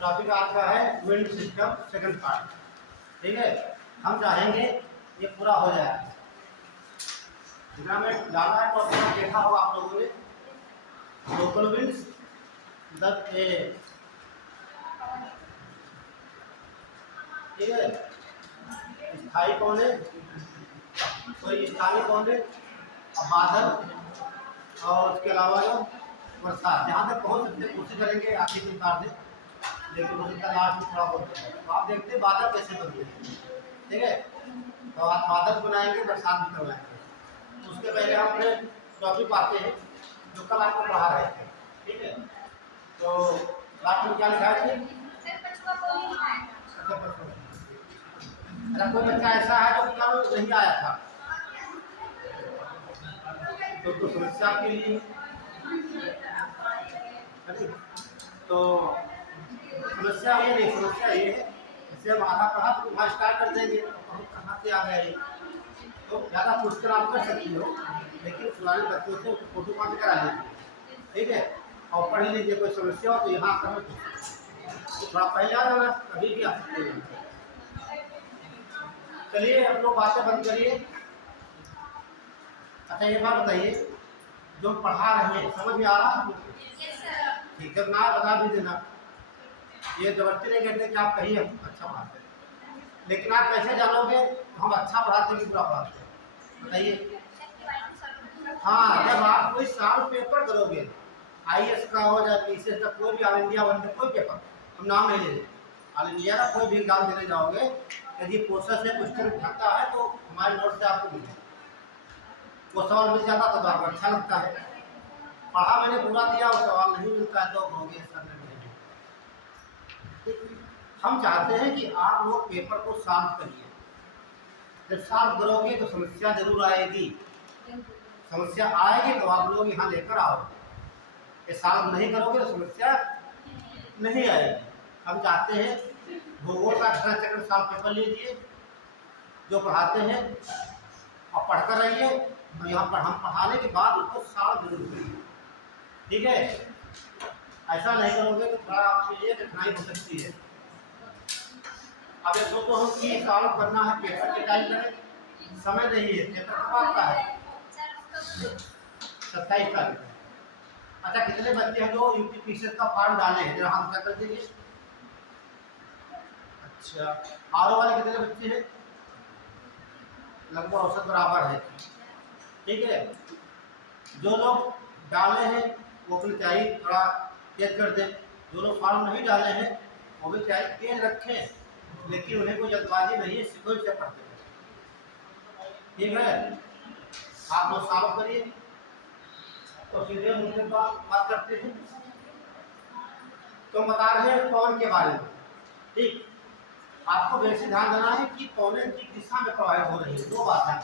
Topic आपका है wind system second part. ठीक है, हम चाहेंगे ये पूरा हो जाए। जितना में डाला है तो अपना देखा होगा आप लोगों ने लोकल विंड्स ठीक है, स्थायी कौन है, कोई स्थानीय कौन है, बादल और उसके अलावा जो बरसात जहाँ तक पहुँच सकते कोशिश करेंगे आखिर के साथ से, लेकिन उसका लास्ट में थोड़ा बहुत तो आप देखते हैं बादल कैसे बनते हैं। ठीक है, तो आप बादल बनाएंगे, बरसात भी करवाएंगे। उसके पहले हम अपने टॉपिक पाते हैं जो कल आपको पढ़ा रहे थे। ठीक है, तो लास्ट में क्या लिखा है? अगर कोई बच्चा ऐसा है जो कल नहीं आया था तो समस्या के लिए तो समस्या ये नहीं, समस्या ये है जैसे हम आधा पढ़ा तो वहाँ स्टार्ट कर देंगे तो कहाँ से आ गए, तो ज़्यादा पूछकर आप कर सकती हो, लेकिन पुराने बच्चों से फोटो कॉपी करा लीजिए। ठीक है, और पढ़ लीजिए, कोई समस्या हो तो यहाँ कर तो थोड़ा पहले आ जाना, कभी भी आ सकते हैं। चलिए अब लोग बातें बंद करिए। अच्छा ये बात बताइए, जो पढ़ा रहे हैं समझ में आ रहा है? ठीक है, ना बता भी देना, ये जबरदस्ती नहीं कहते कि आप कहिए अच्छा पढ़ाते हैं, लेकिन आप कैसे जानोगे हम अच्छा पढ़ाते हैं कि बुरा पढ़ाते हैं, बताइए। हाँ, जब आप कोई साल पेपर करोगे IAS का हो या PCS का, कोई भी ऑल इंडिया वन कोई पेपर, हम नाम नहीं ले रहे, ऑल इंडिया का कोई भी एग्जाम देने जाओगे, यदि प्रोसेस से क्वेश्चन उठाता है तो हमारे नोट से आपको मिलेगा, वो सवाल मिल जाता तो आपको अच्छा लगता है। पढ़ा मैंने पूरा दिया और सवाल नहीं मिलता है तो होंगे सर नहीं। हम चाहते हैं कि आप लोग पेपर को सॉल्व करिए, जब सॉल्व करोगे तो समस्या जरूर आएगी, समस्या आएगी तो आप लोग यहाँ लेकर आओगे, ये सॉल्व नहीं करोगे तो समस्या नहीं आएगी। हम चाहते हैं भूगोल का सेकंड साल पेपर लीजिए जो पढ़ाते हैं और पढ़कर रहिए, और यहाँ पर हम पढ़ाने के बाद उसको सॉल्व जरूर करिए। ठीक है, ऐसा नहीं करोगे तो थोड़ा आपके लिए कठिनाई हो सकती है। अब ये तो हम की सॉल्व करना है, पेपर के टाइम करें, समय नहीं है, पेपर कब आपका है? 27 तारीख। अच्छा कितने बच्चे हैं जो UPPCS का फॉर्म डाले हैं, जरा हम क्या कर दीजिए। अच्छा, आर वाले कितने बच्चे हैं? लगभग औसत बराबर है। ठीक है, जो लोग डाले हैं वो अपनी तैयारी थोड़ा तेज कर दें, जो लोग फॉर्म नहीं डाले हैं वो भी तैयारी तेज रखें, लेकिन उन्हें कोई जल्दबाजी नहीं है, सिक्योर से पढ़ते हैं। ठीक है, आप लोग सॉल्व करिए तो सीधे मुझसे बात करते हैं। तो बता रहे हैं पवन के बारे में। ठीक, आपको वैसे ध्यान देना है कि पवन की दिशा में प्रवाहित हो रही है, दो बात है,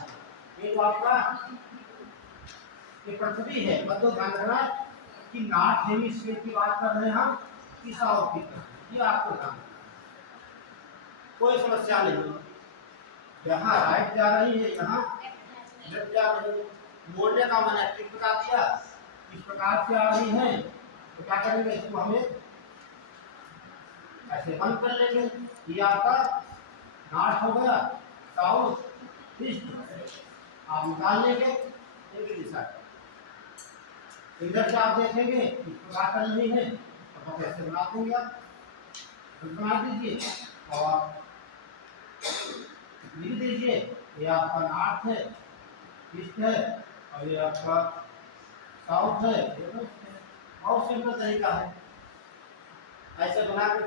एक तो आपका ये पृथ्वी है, मतलब ध्यान रखना कि नॉर्थ हेमिस्फीयर की बात कर रहे हैं हम कि साउथ की तरफ, ये आपको ध्यान, कोई समस्या नहीं, यहाँ राइट जा रही है, यहाँ लेफ्ट जा रही है, मोड़ने का मैंने ट्रिक बता दिया, इस प्रकार से आ रही है तो क्या करेंगे, इसको हमें ऐसे बंद कर लेंगे, ये आपका नॉर्थ हो गया, साउथ ईस्ट आप निकाल लेंगे एक ही दिशा, इधर से आप देखेंगे इस प्रकार कर रही है तो हम ऐसे बना देंगे, आप बना दीजिए और लिख दीजिए, ये आपका नॉर्थ है, ईस्ट है और ये आपका साउथ है। बहुत सिंपल तरीका है, ऐसे बना के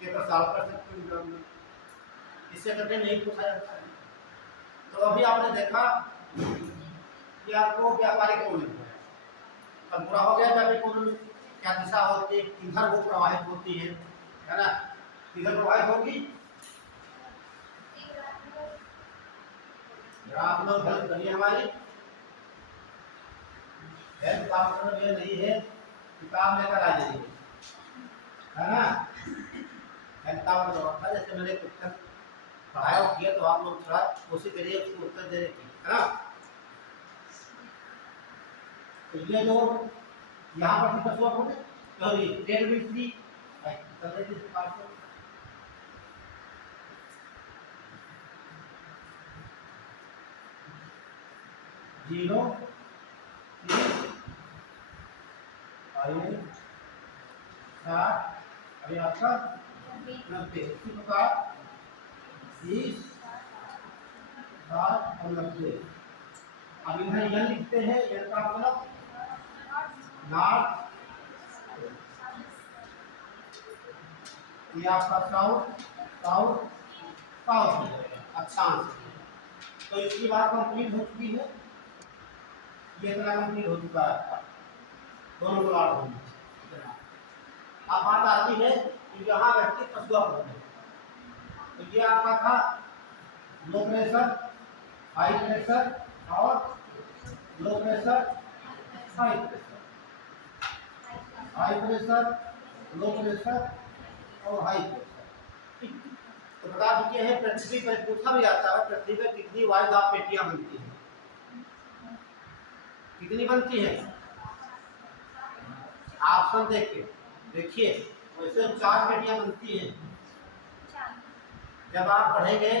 पेपर सॉल्व कर सकते हैं एग्जाम में, इससे कभी नहीं पूछा जाता है। तो अभी आपने देखा कि आपको व्यापारिक कोण मिलता है, अब पूरा हो गया व्यापारिक कोण में क्या दिशा होती है, किधर वो प्रवाहित होती है ना, किधर प्रवाहित होगी, आप लोग हेल्प करिए हमारी, हेल्प का मतलब ये नहीं है किताब लेकर आ जाइए, है ना, हेल्प का मतलब है जैसे मैंने क्वेश्चन पढ़ाया किया तो आप लोग थोड़ा कोशिश करिए उसको उत्तर देने की, है ना। तो ये जो यहाँ पर सॉरी 10 मिनट थी कर रहे थे इस प्रकार से। जीरो, आयु 60, अभी आपका 90। इसी प्रकार 20, 60 और 90। अब इधर यन लिखते हैं, यन का मतलब नॉर्थ, ये आपका साउथ, साउथ, साउथ हो जाएगा, अक्षांश। तो इसकी बात कंप्लीट हो चुकी है, ये इतना कंप्लीट हो चुका है आपका दोनों को लाभ होने। अब बात आती है कि यहाँ व्यक्ति पशुआ होते हैं, तो ये आपका था लो प्रेशर, हाई प्रेशर और low pressure, high pressure, high pressure, low pressure और हाई प्रेशर। तो बता चुके हैं, पृथ्वी पर पूछा भी जाता है पृथ्वी पर कितनी वायु दाब पेटियां बनती हैं, कितनी बनती है? ऑप्शन देख के देखिए, वैसे 4 पेटियां बनती हैं। जब आप पढ़ेंगे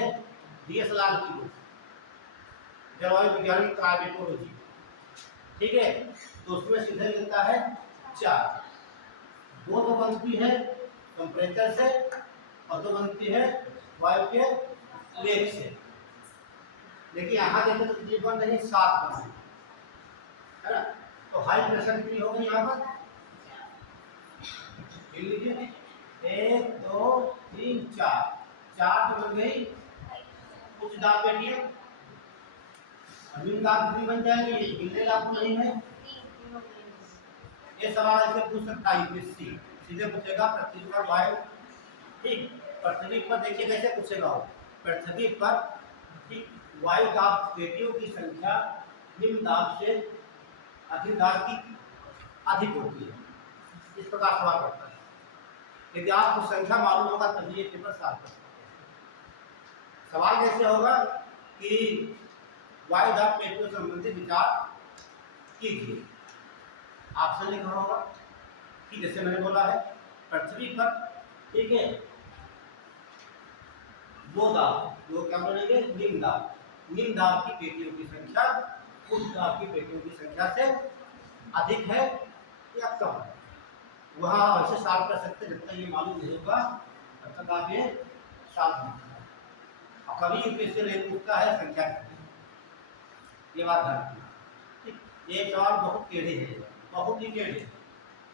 DS लाल की बुक जलवायु विज्ञान की क्लाइमेटोलॉजी, ठीक है, तो उसमें सीधे मिलता है 4। 2 तो बनती है टेम्परेचर से और 2 बनती है वायु के वेग से। लेकिन यहाँ देखें तो कितनी बन रही है? 7 बन रही है ना। तो हाई प्रेशर कितनी होगी यहाँ पर? लीजिए 1, 2, 3, 4, 4 तो बन गई उच्च दाब पेटियां। निम्न दाब कितनी बन जाएंगी? निम्न दाब नहीं है। ये सवाल ऐसे पूछ सकता है यूपीएससी, सीधे पूछेगा पृथ्वी पर वायु, ठीक, पृथ्वी पर देखिए कैसे पूछेगा वो, पृथ्वी पर ठीक वायु दाब पेटियों की संख्या निम्न दाब से अधिक दाब की अधिक होती है, इस प्रकार सवाल करता है। यदि आपको संख्या मालूम होगा तभी ये पेपर सॉल्व कर सकते हैं। सवाल कैसे होगा कि वायु दाब पेटियों से संबंधित विचार कीजिए। ऑप्शन लिखा होगा कि जैसे मैंने बोला है पृथ्वी पर, ठीक है, वो दाब, वो क्या बोलेंगे? निम्न दाब, निम्न दाब की पेटियों की संख्या उच्च दाब की पेटियों की संख्या से अधिक है या कम है। वहाँ वैसे सॉल्व कर सकते, जब तक ये मालूम नहीं होगा तब तक आप ये सॉल्व नहीं करेंगे। और कभी यूपीएससी नहीं पूछता है संख्या कितनी, ये बात ध्यान रखना। ये सवाल बहुत टेढ़े है, बहुत ही टेढ़े,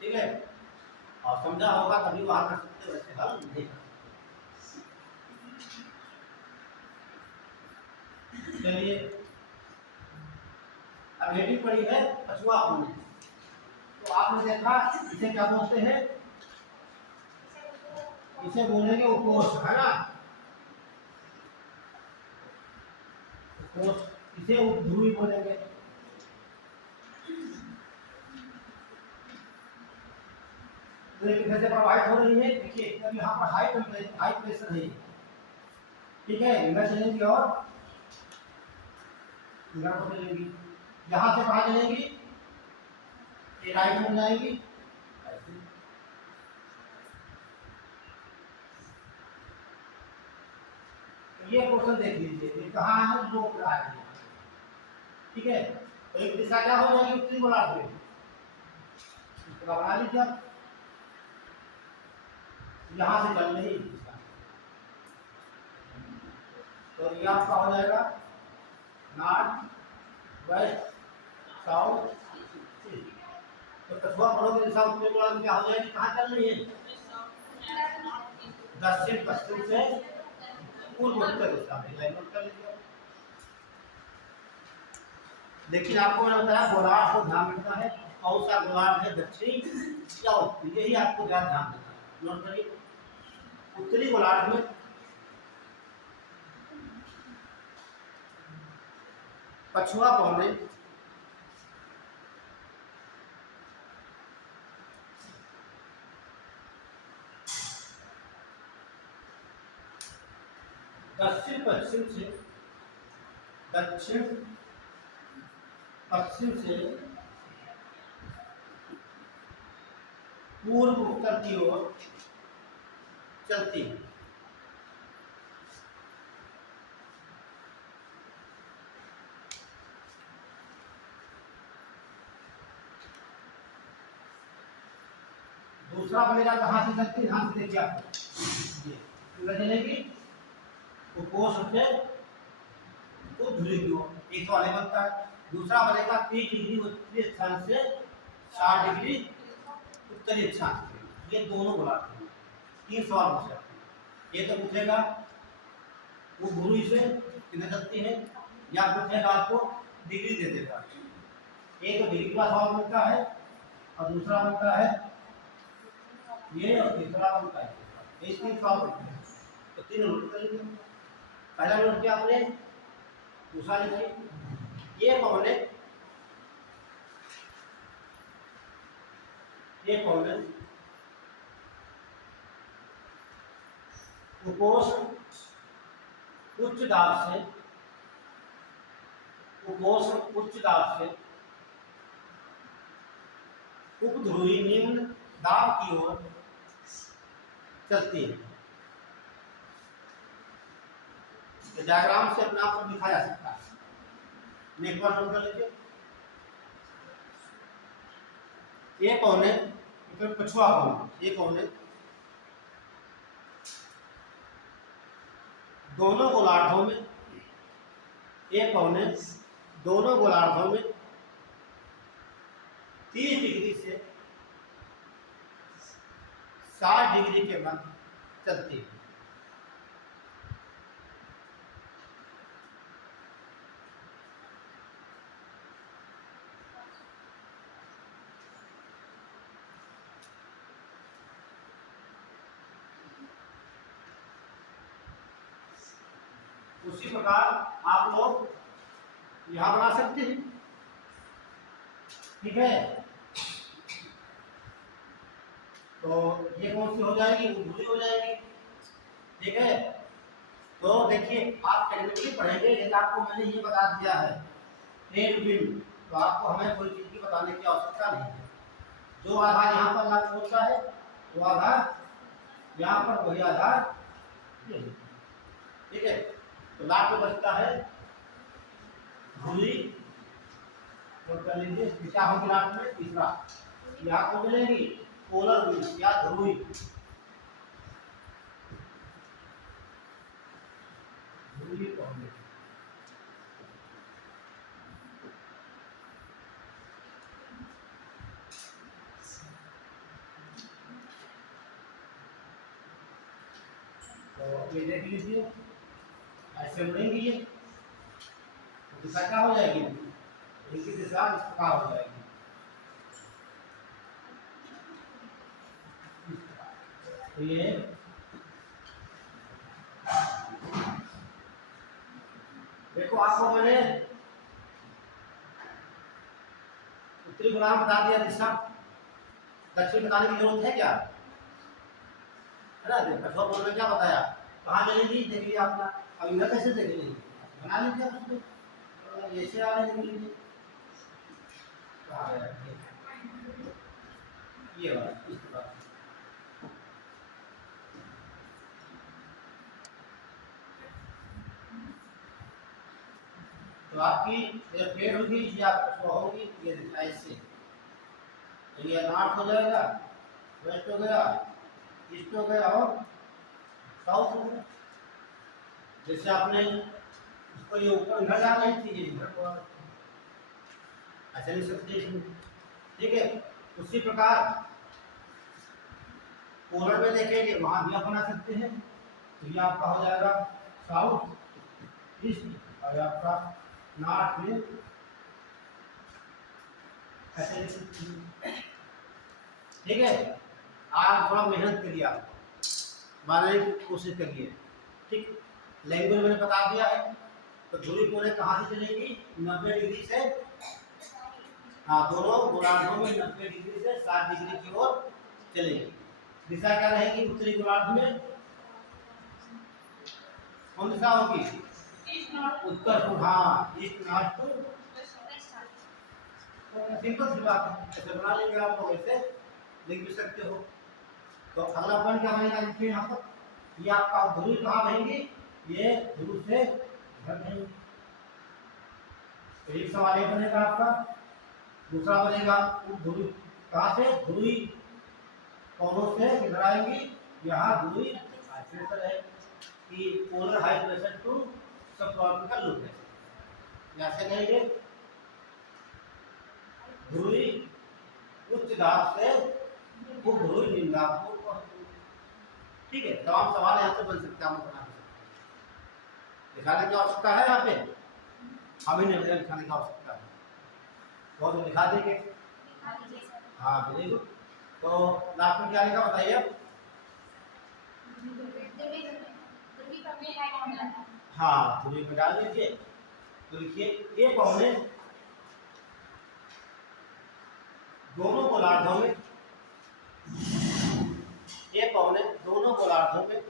ठीक है, और समझा होगा तभी वहाँ कर सकते, वैसे हल नहीं कर सकते। चलिए, अब हेडिंग पड़ी है पछुआ होने। तो आपने देखा इसे क्या बोलते हैं? इसे बोलेंगे उपोष, है ना, उपोष, इसे उपध्रुवी बोलेंगे। कैसे प्रभावित हो रही है? देखिए कभी यहाँ पर हाई टेम्परेचर, हाई प्रेशर है, ठीक है, इधर चलेंगी और इधर को चलेंगी। यहाँ से कहाँ चलेंगी? ये राइट में जाएगी, ये क्वेश्चन देख लीजिए, ये कहाँ है? लो रहा है, ठीक है, तो एक दिशा क्या हो जाएगी? उत्तरी गोलार्ध में, इसको बना लीजिए आप, यहाँ से चल रही दिशा, तो ये आपका हो जाएगा नॉर्थ, वेस्ट, साउथ, ईस्ट। तो कछुआ फलों की दिशा उत्तरी गोलार्ध में क्या हो जाएगी? कहाँ चल रही है? दक्षिण पश्चिम से पूर्व उत्तर दिशा में, नोट कर लीजिए। लेकिन आपको मैंने बताया गोलार्ध को ध्यान रखना है, कौन सा गोलार्ध है, दक्षिणी या उत्तरी, यही आपको ध्यान देना है। नोट करिए, उत्तरी गोलार्ध में पछुआ पौने दक्षिण पश्चिम से, दक्षिण पश्चिम से पूर्व उत्तर की ओर चलती है। दूसरा बनेगा कहाँ से चलती है, ध्यान से देखिए आप ये चलेगी उपोष से ध्रुवी की ओर, एक तो वाले बनता है। दूसरा बनेगा 30 डिग्री उत्तरी स्थान से 60 डिग्री उत्तरी स्थान से, ये दोनों बुलाते हैं। 3 सवाल पूछ सकते हैं। ये तो पूछेगा वो ध्रुवी से कितने चलती है, या पूछेगा आपको डिग्री दे देगा। एक तो डिग्री का सवाल बनता है और दूसरा बनता है ये, और तीसरा बनता है ये। 3 सवाल बनते हैं तो 3 नोट करेंगे। पहला नोट क्या आपने, दूसरा लिखिए। ये कौन है, ये कौन है, उपोष उच्च दाब से, उपोष उच्च दाब से उपध्रुवी निम्न दाब की ओर चलती है। डायग्राम से अपने आप को दिखाया जा सकता है। एक बार नोट कर लीजिए। ये कौन है, फिर पछुआ कौन, ये कौन है, दोनों गोलार्धों में, ये कौन है, दोनों गोलार्धों में 30 डिग्री से 60 डिग्री के मध्य चलती है। उसी प्रकार आप लोग यहां बना सकते हैं, ठीक है। तो ये कौन सी हो जाएगी, ध्रुवी हो जाएगी, ठीक है। तो देखिए आप टेक्निकली पढ़ेंगे, लेकिन आपको मैंने ये बता दिया है ट्रेड विंड, तो आपको हमें कोई चीज की बताने की आवश्यकता नहीं है। जो आधार यहाँ पर लागू होता है वो आधार यहाँ पर, वही आधार, ठीक है। तो लास्ट में बचता है ध्रुवी, नोट कर लीजिए। क्या होगी लास्ट में, तीसरा, यहाँ को मिलेगी पोलर विंड या ध्रुवी, ध्रुवी कौन है। तो ये देख लीजिए, ऐसे बढ़ेंगी ये, तो दिशा क्या हो जाएगी, इनकी दिशा इस प्रकार हो जाएगी। तो ये देखो, आपको मैंने उत्तरी गोलार्ध बता दिया, दिशा दक्षिण बताने की जरूरत है क्या, है ना। कठोर बोल में क्या बताया, कहाँ चलेगी देख लिया आपने। अब इधर कैसे देख लीजिए, बना लीजिए उसको, ऐसे आ रहे देख लीजिए, ये वाला इस प्रकार। तो आपकी ये प्लेट होगी, ये आपको होगी, ये ऐसे, तो ये नॉर्थ हो जाएगा, वेस्ट हो गया, ईस्ट हो गया और साउथ हो गया। जैसे आपने इसको ये ऊपर इधर जा रही थी, ये इधर को ऐसे लिख सकते हैं, ठीक है। उसी प्रकार पोलर में देखेंगे, वहां भी आप बना सकते हैं। तो ये आपका हो जाएगा साउथ ईस्ट, और आपका नॉर्थ में ऐसे लिख सकते हैं, ठीक है। आप थोड़ा मेहनत करिए, आप बनाने की कोशिश करिए, ठीक। लैंग्वेज मैंने बता दिया है। तो ध्रुवी कोने कहाँ से चलेगी, 90 डिग्री से, हाँ, दोनों गोलार्धों में 90 डिग्री से 60 डिग्री की ओर चलेगी। दिशा क्या रहेगी, उत्तरी गोलार्ध में कौन दिशा होगी, उत्तर पूर्व, हाँ, ईस्ट नॉर्थ टू, सिंपल सी बात है, ऐसे बना लेंगे आप लोग, ऐसे लिख भी सकते हो। तो अगला पॉइंट क्या बनेगा, लिखिए यहाँ पर, ये आपका ध्रुवी कहाँ बहेंगी, ये ध्रुव से इधर बहेंगी। तो एक सवाल ये बनेगा आपका। दूसरा बनेगा ध्रुवी कहाँ से, ध्रुवी कोनों से किधर आएंगी, यहाँ ध्रुवी हाई प्रेशर है कि पोलर हाई प्रेशर टू सब ट्रॉपिकल लो प्रेशर। ऐसे कहेंगे ध्रुवी उच्च दाब से ध्रुवी निम्न दाब को। ठीक है, तमाम सवाल यहाँ से बन सकते हैं, हम बना सकते। दिखाने की आवश्यकता है यहाँ पे, हमें नहीं दिखाने की आवश्यकता है, बहुत दिखा देंगे। हाँ वेरी गुड। तो लास्ट में क्या लिखा बताइए अब। हाँ ध्रुवी में डाल दीजिए। तो लिखिए ये पौने दोनों गोलार्धों में, ये पौने दोनों गोलार्धों में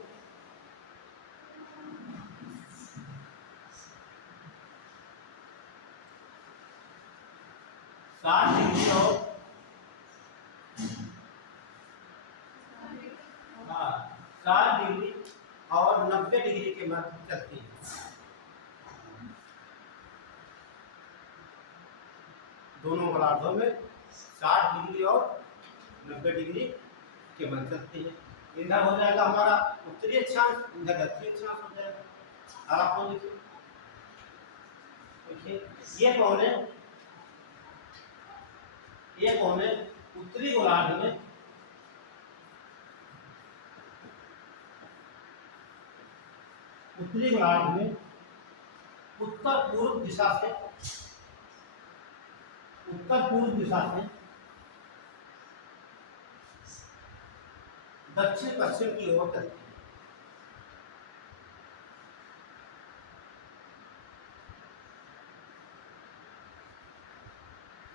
60 डिग्री और 60 डिग्री और 90 डिग्री के मध्य चलती है। दोनों गोलार्धों में 60 डिग्री और 90 डिग्री के मध्य चलती है। इधर हो जाएगा हमारा उत्तरी अक्षांश, इधर दक्षिणी अक्षांश हो जाएगा। और आपको देखिए ये पौने उत्तरी गोलार्ध में उत्तर पूर्व दिशा से दक्षिण पश्चिम की ओर चलती है।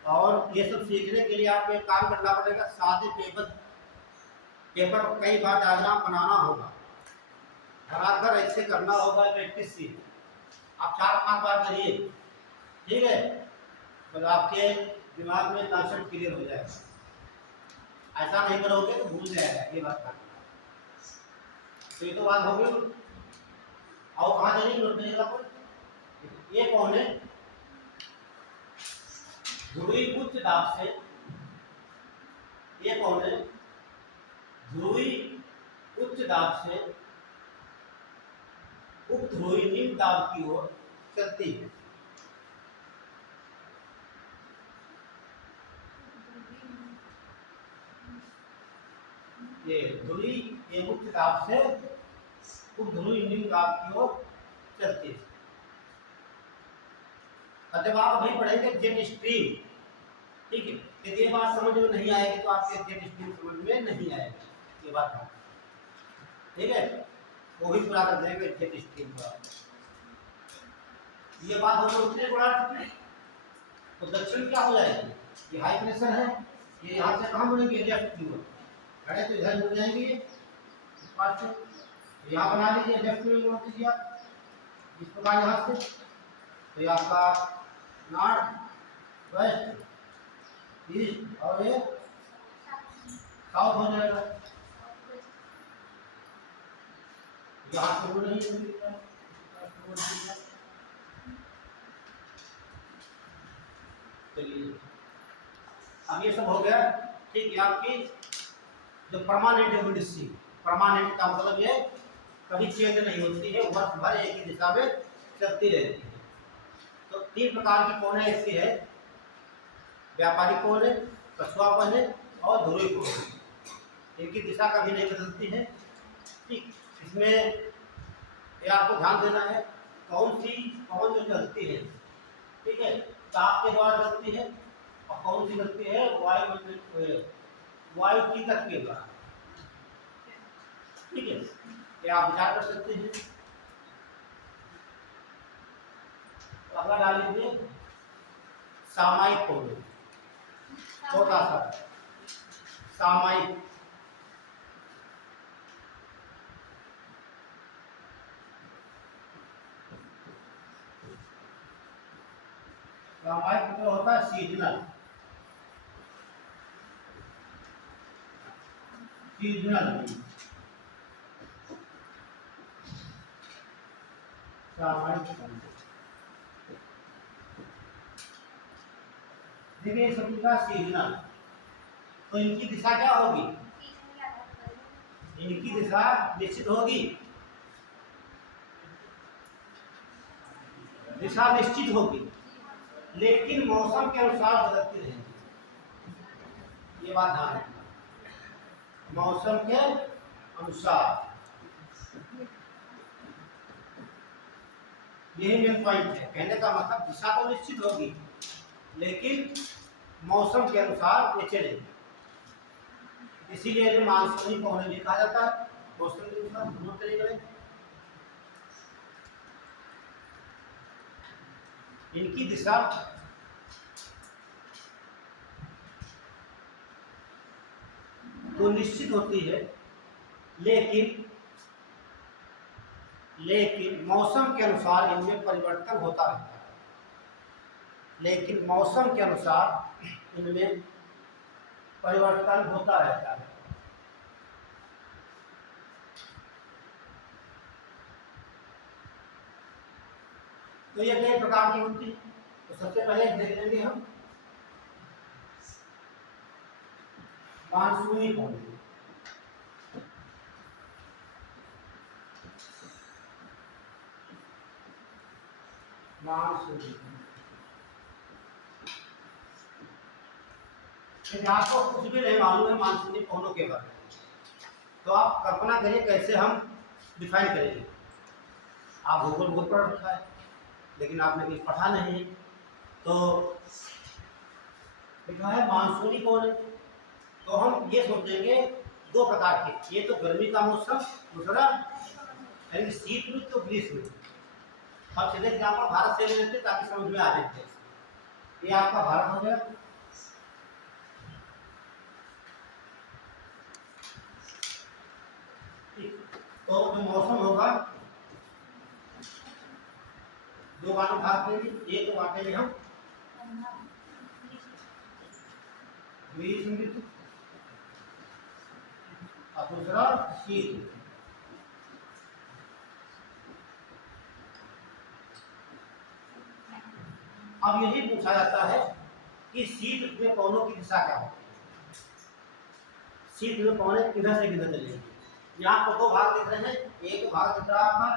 और ये सब सीखने के लिए आपको एक काम करना पड़ेगा, सादे पेपर कई बार डायग्राम बनाना होगा, लगातार ऐसे करना होगा, प्रैक्टिस से आप 4-5 बार करिए। ठीक है, तो आपके दिमाग में कॉन्सेप्ट क्लियर हो जाएगा। ऐसा नहीं करोगे तो भूल जाएगा, ये बात है। तो ये तो बात हो गई। और कहाँ चलिए नोट करिएगा कोई। ये पौने ध्रुवी उच्च दाब से, ये पौने ध्रुवी उच्च दाब से उपध्रुवी निम्न दाब की ओर चलती है। ये ध्रुवी ये उच्च दाब से उपध्रुवी निम्न दाब की ओर चलती है। जब आप अभी पढ़ेंगे जेट स्ट्रीम, ठीक है, यदि ये बात समझ में नहीं आएगी तो आपके जेट स्ट्रीम समझ में नहीं आएगी, ये बात है। ठीक है, वो भी पूरा कर देंगे जेट स्ट्रीम का। ये बात हो गई उत्तरी गोलार्ध की। तो दक्षिण क्या हो जाएगी, ये हाई प्रेशर है, ये यहाँ से कहाँ मुड़ेंगे, लेफ्ट की ओर खड़े, तो इधर मुड़ जाएंगे पास से। यहाँ बना लीजिए, लेफ्ट में मोड़ दीजिए आप इस प्रकार यहाँ से। तो ये आपका नॉर्थ वेस्ट ईस्ट और ये साउथ हो जाएगा। यहाँ से वो नहीं चलिए, अब ये सब हो गया। ठीक है, आपकी जो परमानेंट एबिलिटी, परमानेंट का मतलब ये कभी चेंज नहीं होती है, वर्ष भर एक ही दिशा में चलती रहती है। तो 3 प्रकार की कोने ऐसी है, व्यापारिक कोने, कछुआ कोने और ध्रुवी कोने। इनकी दिशा कभी नहीं बदलती है। ठीक, इसमें ये आपको ध्यान देना है कौन जो चलती है, ठीक है, ताप के द्वारा चलती है, और कौन सी चलती है वायु की गति के द्वारा। ठीक है, ये आप विचार कर सकते हैं। तो अगला डाल लीजिए सामायिक कोने, छोटा सा सामायिक। सामायिक मतलब होता है सीजनल, सीजनल सामान्य संदेश। देखिए शब्द का सीजनल, तो इनकी दिशा क्या होगी? इनकी दिशा निश्चित होगी, दिशा निश्चित होगी, लेकिन मौसम के अनुसार बदलती रहेगी। ये बात ध्यान रखना, मौसम के अनुसार। यही मेन पॉइंट है, कहने का मतलब दिशा तो निश्चित होगी, लेकिन मौसम के अनुसार ये चलेगी। इसीलिए मानसूनी पौने भी कहा जाता है, मौसम के अनुसार दोनों चलेंगे। इनकी दिशा तो निश्चित होती है, लेकिन मौसम के अनुसार इनमें परिवर्तन होता रहता है। लेकिन मौसम के अनुसार इनमें परिवर्तन होता रहता है। तो ये कई प्रकार की होती है। तो सबसे पहले देख लेंगे हम मानसूनी पौधे। मानसूनी, आपको कुछ भी नहीं मालूम है मानसूनी पौधों के बारे में, तो आप कल्पना करिए कैसे हम डिफाइन करेंगे। आप भूगोल बहुत पढ़ रखा है, लेकिन आपने कुछ पढ़ा नहीं है, तो लिखा है मानसूनी पौधे। तो हम ये सोचेंगे दो प्रकार के, ये तो गर्मी का मौसम, दूसरा यानी शीत ऋतु तो ग्रीष्म ऋतु। हम सीधे एग्जाम्पल भारत से ले लेते ताकि समझ में आ जाए। ये आपका भारत हो गया, तो जो मौसम होगा दो बार भाग देंगे, एक तो बांटेंगे हम ग्रीष्म ऋतु और दूसरा शीत ऋतु। अब यही पूछा जाता है कि शीत ऋतु में पौनों की दिशा क्या होती है, शीत ऋतु में पौने किधर से किधर चलेंगे। यहाँ पर दो भाग दिख रहे हैं, एक भाग दिख रहा है आपका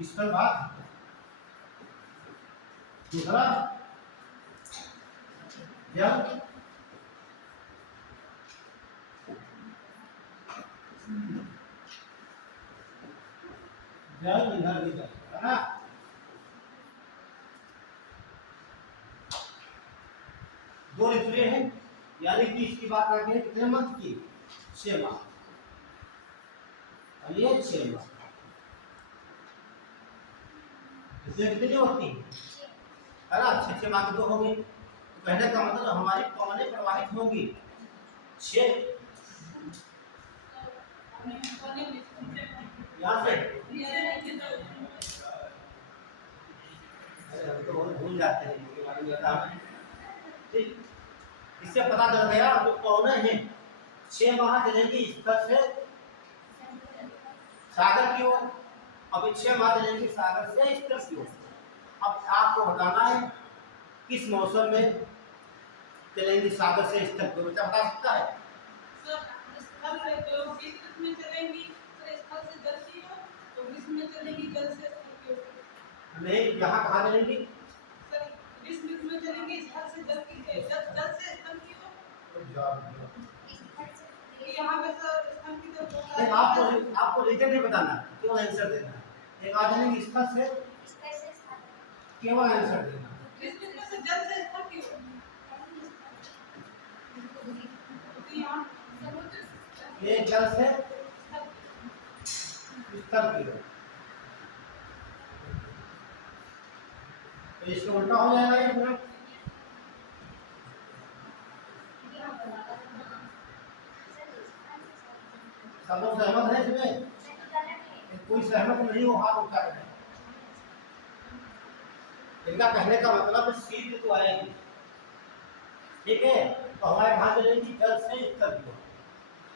ईस्टर्न भाग, दूसरा जल जल इधर इधर है ना। दो ऋतुएं हैं, यानी कि इसकी बात करते हैं कितने मंथ की, 6 माह, और ये 6 माह कितनी होती है ना, 6 माह की दो हो गई। तो कहने का मतलब हमारी पवनें प्रवाहित होंगी 6 यहाँ से। अरे हम तो बहुत भूल जाते हैं, ठीक। इससे पता चल गया जो पौने हैं 6 माह चलेंगी स्तर से सागर की ओर, अब 6 माह चलेंगी सागर से स्तर की ओर। अब आपको बताना है किस मौसम में चलेंगी सागर से स्तर की ओर, बता सकता है? नहीं, यहाँ कहाँ चलेंगी? आपको रीजन नहीं बताना, केवल आंसर देना। एक आ जाएंगे स्थल से, केवल आंसर देना। ये जल से स्थल की ओर, तो इसका उल्टा हो जाएगा ये पूरा। सब लोग सहमत है इसमें? कोई सहमत नहीं हो हाथ उठा रहे। इनका कहने का मतलब शीत ऋतु आएगी, ठीक है, तो हमारे कहाँ चलेगी जल से स्तर की ओर।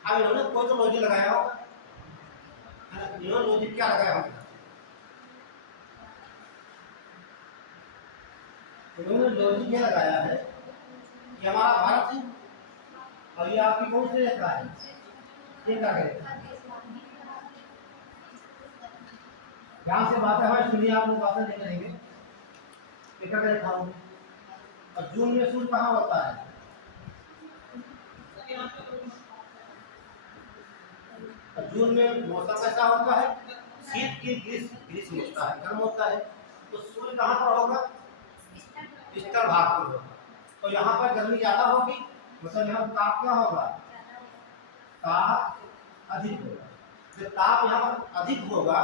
अब इन्होंने कोई तो लॉजिक लगाया होगा, इन्होंने लॉजिक क्या लगाया होगा? इन्होंने लॉजिक ये लगाया है कि हमारा भारत है और ये आपकी कौन सी रेखा है, ये क्या रेखा है। ध्यान से बातें हमारी सुनिए, आप लोग बातें देख रहेंगे। टिकट रेखा होगी और जून में सूर्य कहाँ होता है, और जून में मौसम कैसा होता है, शीत की ग्रीष्म होता है, गर्म होता है। तो सूर्य कहाँ पर होगा, उत्तर भाग पर होगा। तो यहाँ पर गर्मी ज्यादा होगी, मतलब यहाँ ताप क्या होगा, ताप अधिक होगा। जब ताप यहाँ पर अधिक होगा,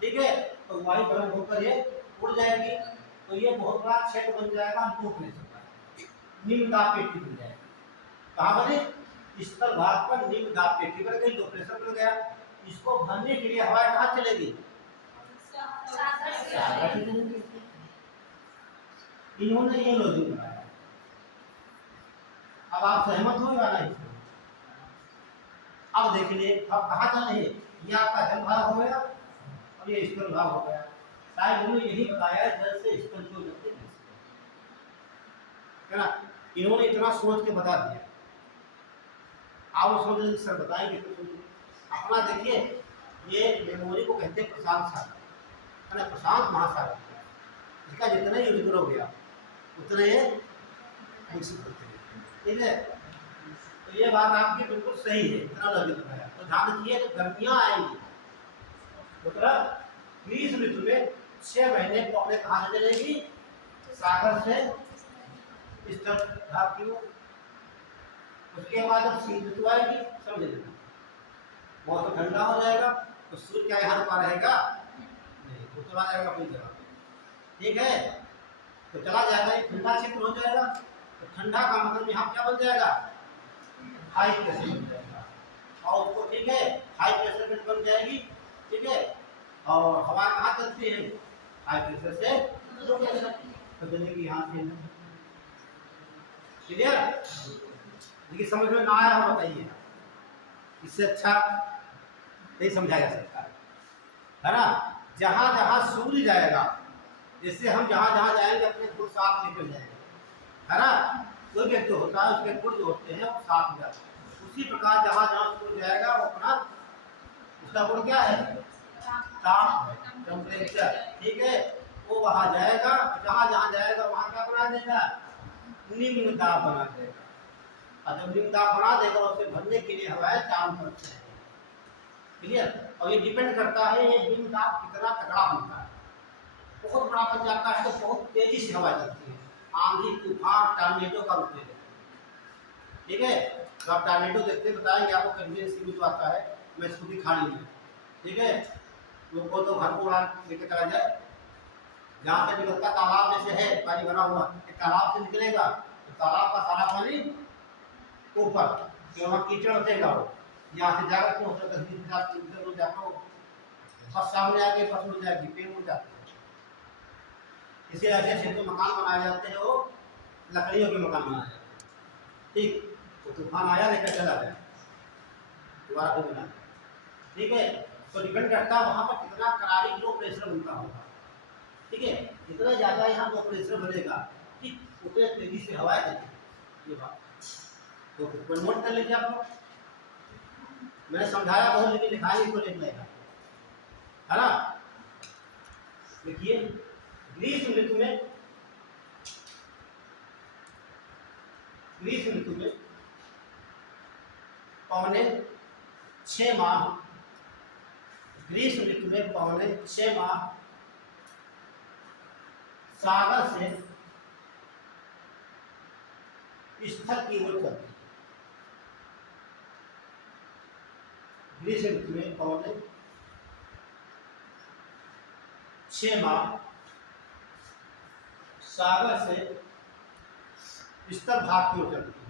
ठीक है, तो वायु गर्म होकर ये उड़ जाएगी। तो ये बहुत बड़ा क्षेत्र बन जाएगा, लो प्रेशर का, निम्न दाब पेटी बन जाएगी। कहाँ बने, स्थल भाग पर निम्न दाब पेटी बन गई, लो प्रेशर बन गया। इसको भरने के लिए हवाएं कहाँ चलेगी, इन्होंने ये लॉजिक बनाया। अब आप सहमत हो या नहीं, अब देख लिए अब कहाँ जाने हैं, ये आपका जल भाग हो गया और ये स्थल भाग हो गया। शायद उन्होंने यही बताया जल से स्थल को लगते है ना, इन्होंने इतना सोच के बता दिया। आप सोच सर बताएंगे तो अपना देखिए, ये मेमोरी को कहते हैं प्रशांत सागर, है ना, प्रशांत महासागर। इसका जितना ही यूज करोगे आप उतना ये विकसित होते हैं, ठीक है। तो ये बात आपकी बिल्कुल सही है, इतना लॉजिक लगाया। तो ध्यान रखिए, तो गर्मियां आएंगी मतलब ग्रीष्म ऋतु में 6 महीने पौने कहाँ से चलेगी, सागर से स्थल भाग की ओर। उसके बाद जब शीत ऋतु आएगी, समझ लेना, मौसम ठंडा हो जाएगा, तो सूर्य क्या यहाँ रुका रहेगा, नहीं, वो चला जाएगा अपनी जगह, ठीक है। तो चला जाएगा, ये ठंडा क्षेत्र हो जाएगा। तो ठंडा का मतलब यहाँ क्या बन जाएगा, हाई प्रेशर बन जाएगा, और उसको ठीक है हाई प्रेशर बेल्ट बन जाएगी, ठीक है। और हवा कहाँ चलती है, हाई प्रेशर से लो प्रेशर, तो चलेगी यहाँ से। क्लियर, देखिए समझ में ना आया हो बताइए, इससे अच्छा नहीं समझाया जा सकता है ना। जहाँ जहाँ सूर्य जाएगा, जैसे हम जहाँ जहाँ जाएंगे अपने गुण साथ निकल जाएंगे, है ना। कोई व्यक्ति होता है उसके गुण जो होते हैं वो साथ में जाते हैं, उसी प्रकार जहाँ जहाँ सूर्य जाएगा वो अपना उसका गुण क्या है, ताप, टेम्परेचर, ठीक है, वो वहाँ जाएगा। जहाँ जहाँ जाएगा वहाँ क्या बना देगा, निम्न दाब बना देगा। और जब निम्न दाब बना देगा उससे भरने के लिए हवाएं चारों तरफ से, क्लियर। और ये डिपेंड करता है ये निम्न दाब कितना तगड़ा बनता है। बहुत बड़ा बन जाता है तो बहुत तेजी से हवा चलती है, आंधी तूफान टॉर्नेडो का रूप ले लेते हैं, ठीक है। तो आप टॉर्नेडो देखते बताएंगे आपको, कन्वीनियंस भी तो आता है, मैं स्कूटी खाली है, ठीक है, लोग को तो घर को उड़ा लेके चला जाए। जहाँ से निकलता तालाब जैसे है पानी भरा हुआ, एक तालाब से निकलेगा तो तालाब का सारा पानी ऊपर, जो वहाँ कीचड़ बचेगा वो यहाँ से जाकर क्यों हो जाता हो, बस सामने आके बस उड़ जाएगी, पेड़ उड़ जाते हैं। इसे ऐसे क्षेत्र में मकान बनाए जाते हैं, वो लकड़ियों के मकान बनाए जाते हैं, ठीक। तो तूफान आया लेकर चला गया, दोबारा फिर बना, ठीक है। तो डिपेंड करता है वहाँ पर कितना करारी लो प्रेशर बनता होगा, ठीक है। जितना ज़्यादा यहाँ लो प्रेशर बनेगा, ठीक, उतने तेजी से हवाएं चलेगी, ये बात। तो फिर नोट कर लीजिए आप लोग, मैंने समझाया बहुत लेकिन लिखाई को लिख लेगा, है ना। देखिए ग्रीष्म ऋतु में, ग्रीष्म ऋतु में पौने 6 माह, ग्रीष्म ऋतु में पौने 6 माह सागर से स्थल की ओर चलती है। ग्रीष्म ऋतु में पौने 6 माह सागर से स्थल भाग की ओर चलती है।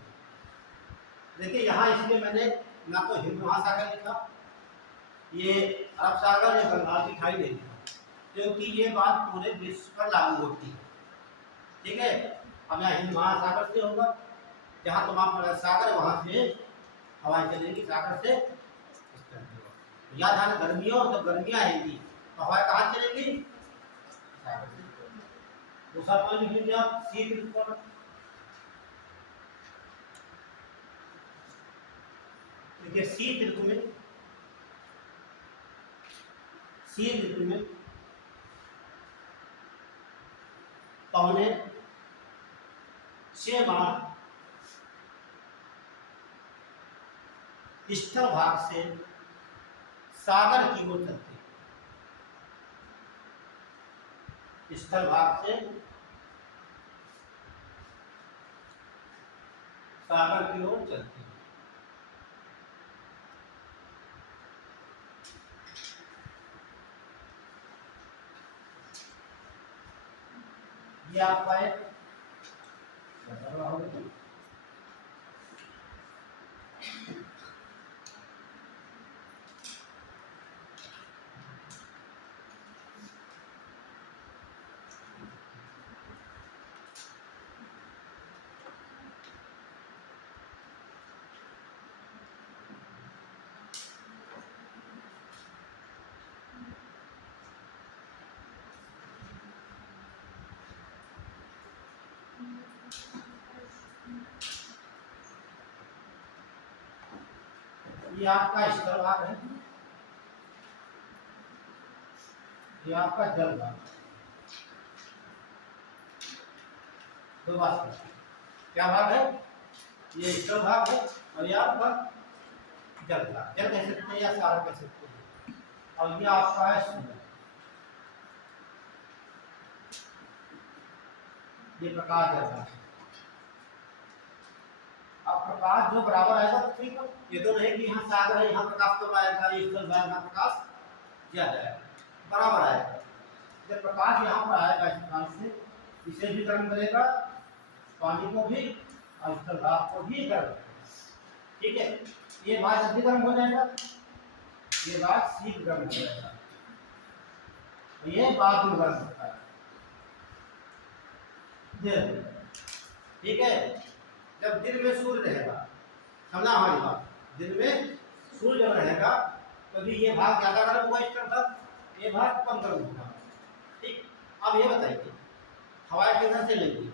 देखिए यहाँ इसलिए मैंने ना तो हिंद महासागर लिखा, ये अरब सागर या बंगाल की खाई नहीं लिखा, क्योंकि ये बात पूरे विश्व पर लागू होती है, ठीक है। अब यहाँ हिंद महासागर से होगा, जहाँ तमाम सागर वहाँ से हवाएं चलेंगी, सागर से याद है गर्मियों, जब गर्मियाँ आएंगी तो हवाएं कहाँ चलेंगी, सागर से। दूसरा पॉइंट लिख लीजिए आप, सी बिल्कुल। देखिए सी बिल्कुल में, सी बिल्कुल में पौने 6 माह स्थल भाग से सागर की ओर चलती है। स्थल भाग से सागर की ओर चलती है। ये आपका एक ये आपका स्थल भाग है, ये आपका जल भाग। दो बात क्या भाग है, ये स्थल भाग है और ये आपका जल भाग। जल कह सकते हैं या सागर कह सकते हैं। और ये आपका है सूर्य, ये प्रकाश जल भाग। अब प्रकाश जो बराबर आएगा तो ठीक है, ये तो नहीं कि यहाँ सागर है यहाँ प्रकाश कम आएगा, ये स्थल भाग यहाँ प्रकाश ज्यादा आएगा, बराबर आएगा। जब प्रकाश यहाँ पर आएगा इस प्रकार से, इसे भी गर्म करेगा, पानी को भी और स्थल भाग को भी गर्म करेगा। ठीक है, ये भाग जल्दी गर्म हो जाएगा, ये भाग शीघ्र गर्म हो जाएगा, ये बाद में गर्म होता है। ठीक है, जब दिन में सूर्य रहेगा, समझना हमारी बात, दिन में सूर्य जब रहेगा तभी ये भाग ज्यादा गर्म होगा, इस तरफ ये भाग कम गर्म होगा। ठीक, अब ये बताइए हवाएं किधर से लेंगी,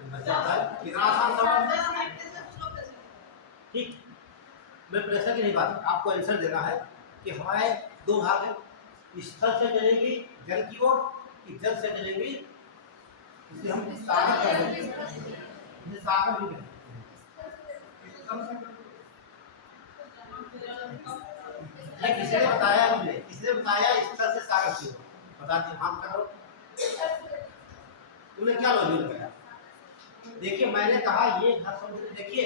कितना आसान सवाल। ठीक, मैं प्रेशर की नहीं बात, आपको आंसर देना है कि हवाएं दो भाग है, स्थल से चलेंगी जल की ओर कि जल से चलेंगी, इसे हम सागर कहेंगे, इसे सागर भी कहेंगे। किसने बताया, मुझे किसने बताया स्थल से सागर की ओर, बता दी हाँ करो, तुमने क्या लॉजिक लगाया। देखिए मैंने कहा ये घर समुद्र, देखिए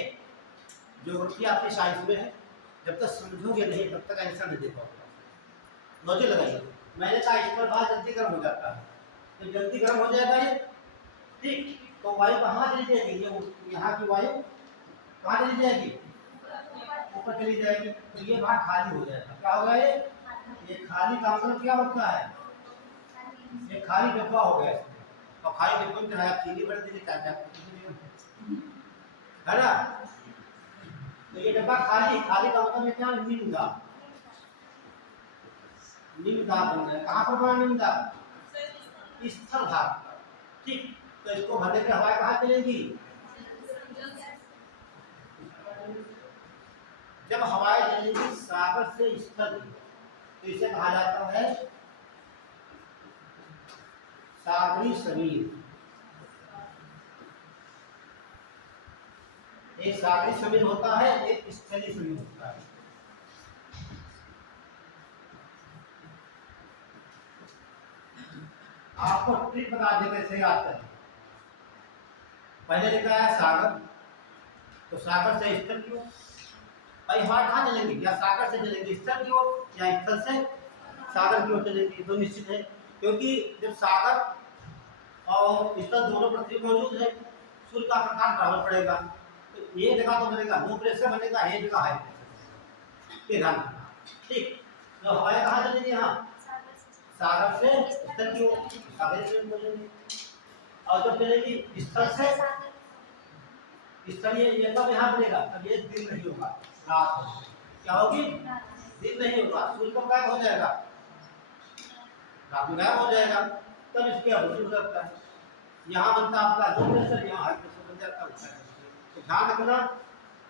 ज्योग्राफी आपकी साइंस में है, जब तक समझोगे नहीं तब तक आंसर नहीं दे पाओगे। लॉजिक लगाइए, मैंने कहा इस पर बात जल्दी गर्म हो जाता है, तो जल्दी गर्म हो जाएगा ये। ठीक, तो वायु कहाँ चली जाएगी, ये यहाँ की वायु कहाँ चली जाएगी, ऊपर चली जाएगी, तो ये भाग खाली हो जाएगा। क्या होगा ये खाली का मतलब क्या होता है, ये खाली डब्बा हो गया इसमें, और खाली डब्बे में जो है आप चीनी भर दीजिए, क्या है ना, तो ये डब्बा खाली, खाली का मतलब क्या, निम्दा, निम्दा बन गया। कहाँ पर बना निम्दा, स्थल भाग। ठीक, तो इसको भरने पे हवाएं कहाँ चलेंगी, जब हवाएं चलेंगी सागर से स्थल, तो इसे कहा जाता है सागरी समीर। एक सागरी समीर होता है, एक स्थलीय समीर होता है। आपको ट्रिक बता देते कैसे याद करें। पहले लिखा है सागर, तो सागर से स्थल की ओर, भाई हवा कहाँ चलेंगी, या सागर से चलेंगी स्थल की ओर या स्थल से सागर की ओर चलेंगी, तो निश्चित है, क्योंकि जब सागर और स्थल दोनों पृथ्वी मौजूद है, सूर्य का प्रकाश बराबर पड़ेगा, तो ये जगह तो बनेगा लो प्रेशर बनेगा, ये जगह हाई प्रेशर, ध्यान रखना। ठीक, तो हवाएं कहाँ चलेंगी, यहाँ सागर से स्थल की ओर, सागर से बोलेंगे, और जब चलेगी स्थल से स्थल, ये कब यहाँ बनेगा, अब ये दिन नहीं होगा, रात होगी, क्या होगी, दिन नहीं होगा, सूर्य कब गायब हो जाएगा, रात में गायब हो जाएगा, तब इसके अवधि लगता है। यहाँ बनता आपका लो प्रेशर, यहाँ हाई प्रेशर बन जाता है। तो ध्यान रखना,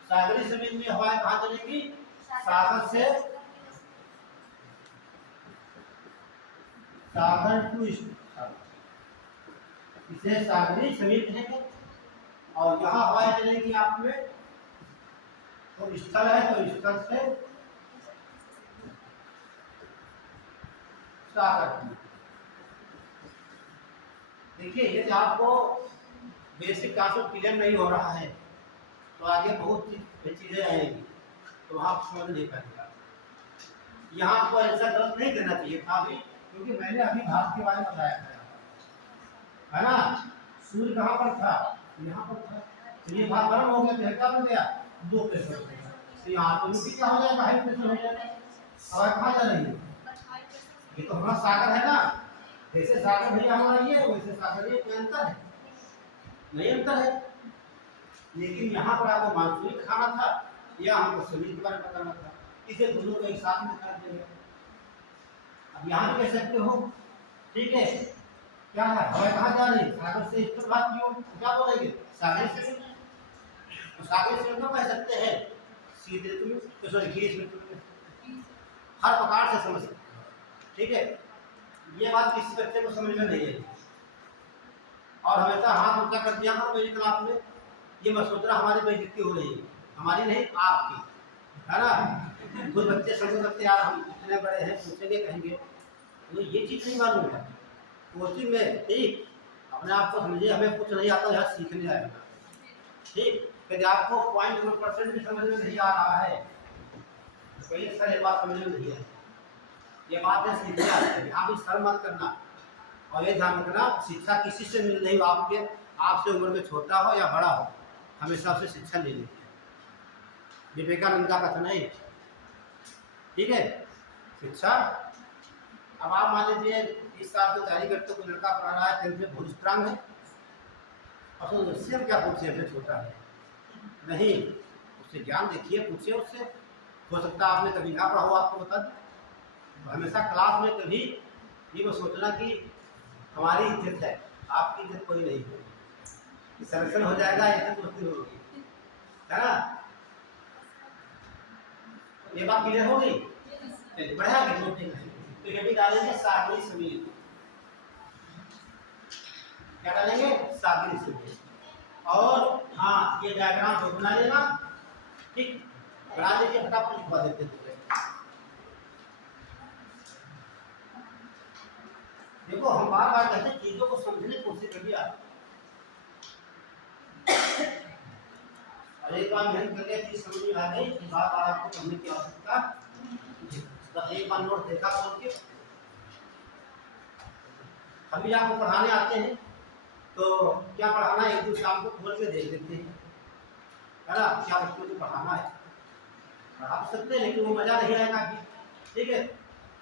सागरी जमीन में हवाएं कहाँ चलेगी, सागर से सागर टू इसे सागरी जमीन कहेंगे। और यहाँ हवाएं चलेगी आप में, तो स्थल है तो स्थल से सागर। देखिए यदि आपको बेसिक कॉन्सेप्ट क्लियर नहीं हो रहा है तो आगे बहुत चीजें आएंगी, तो आप समझ नहीं पाएंगे। यहाँ आपको ऐसा गलत नहीं देना चाहिए था अभी, क्योंकि मैंने अभी भाग के बारे में बताया था, है ना। सूर्य कहाँ पर था, यहाँ पर था, तो ये भाग गर्म हो गया तो क्या बन गया, दो प्रेशर हो गया। तो यहाँ तो नीचे क्या हो जाएगा, हाई प्रेशर हो जाएगा। अब कहाँ जा रही है, ये तो हमारा सागर है ना, जैसे सागर भैया हमारा ये वैसे सागर ये, कोई अंतर है नहीं, अंतर है। लेकिन यहाँ पर आपको मानसूनी दिखाना था या हमको समीर के बारे में बताना था, इसे दोनों को एक साथ में कर देंगे। अब यहाँ भी कह सकते हो, ठीक है, क्या है, हवा कहाँ जा रही है, सागर से इस भाग की ओर, क्या बोलेंगे, सागर से। तो सागर से कह सकते हैं सीधे तुम, तो सॉरी घीस में तुम हर प्रकार से समझ सकते हो, ठीक है। ये बात किसी बच्चे को समझ में नहीं है। और हमेशा हाथ ऊंचा कर दिया करो मेरी क्लास में, ये मत सोचना हमारी बेइज्जती हो रही है, हमारी नहीं आपकी, है ना। कुछ बच्चे समझ सकते यार हम इतने बड़े हैं, पूछेंगे कहेंगे, तो ये चीज़ नहीं मालूम है। कोचिंग में ठीक अपने आप को समझिए, हमें कुछ नहीं आता, यहाँ सीखने आएगा, ठीक। यदि आपको 0.1% भी समझ में नहीं आ रहा है तो पहले सर ये बात समझ में नहीं है, ये बात है सीखने आते हैं, आप भी शर्म मत करना। और ये ध्यान रखना, शिक्षा किसी से मिल रही हो, आपसे उम्र में छोटा हो या बड़ा हो, हमेशा से शिक्षा ले लीजिए, विवेकानंद का कथन है, ठीक है। शिक्षा, अब आप मान लीजिए इस साल तो तैयारी करते कोई लड़का पढ़ा रहा है, 10th में बहुत स्ट्रांग है, और तो उससे क्या पूछे, हमसे छोटा है नहीं, उससे ज्ञान देखिए, पूछिए उससे, हो सकता है आपने कभी ना पढ़ा हो, आपको बता दें। हमेशा क्लास में कभी ये मत सोचना कि हमारी इज्जत है, आपकी इज्जत कोई नहीं है, सिलेक्शन हो जाएगा, इज्जत मुश्किल होगी, है ना। ये बात क्लियर हो गई, चलिए बढ़िया आगे। तो ये भी डालेंगे सागरी समीर, क्या डालेंगे, सागरी समीर। और हाँ, ये डायग्राम बना लेना, ठीक, बना लीजिए, फटाफट लिखवा देते हैं। देखो हम बार बार कहते हैं चीजों को समझने की कोशिश करिए आप, और एक बार मेहनत करके चीज समझ में आ गई, बार बार आपको पढ़ने की आवश्यकता, बस एक बार नोट देखा खोल के। हम भी आपको पढ़ाने आते हैं तो क्या पढ़ाना है, एक दिन शाम को खोल के देख लेते हैं, है ना, क्या बच्चों को पढ़ाना है, पढ़ा सकते हैं, लेकिन वो मजा नहीं आएगा अभी, ठीक है।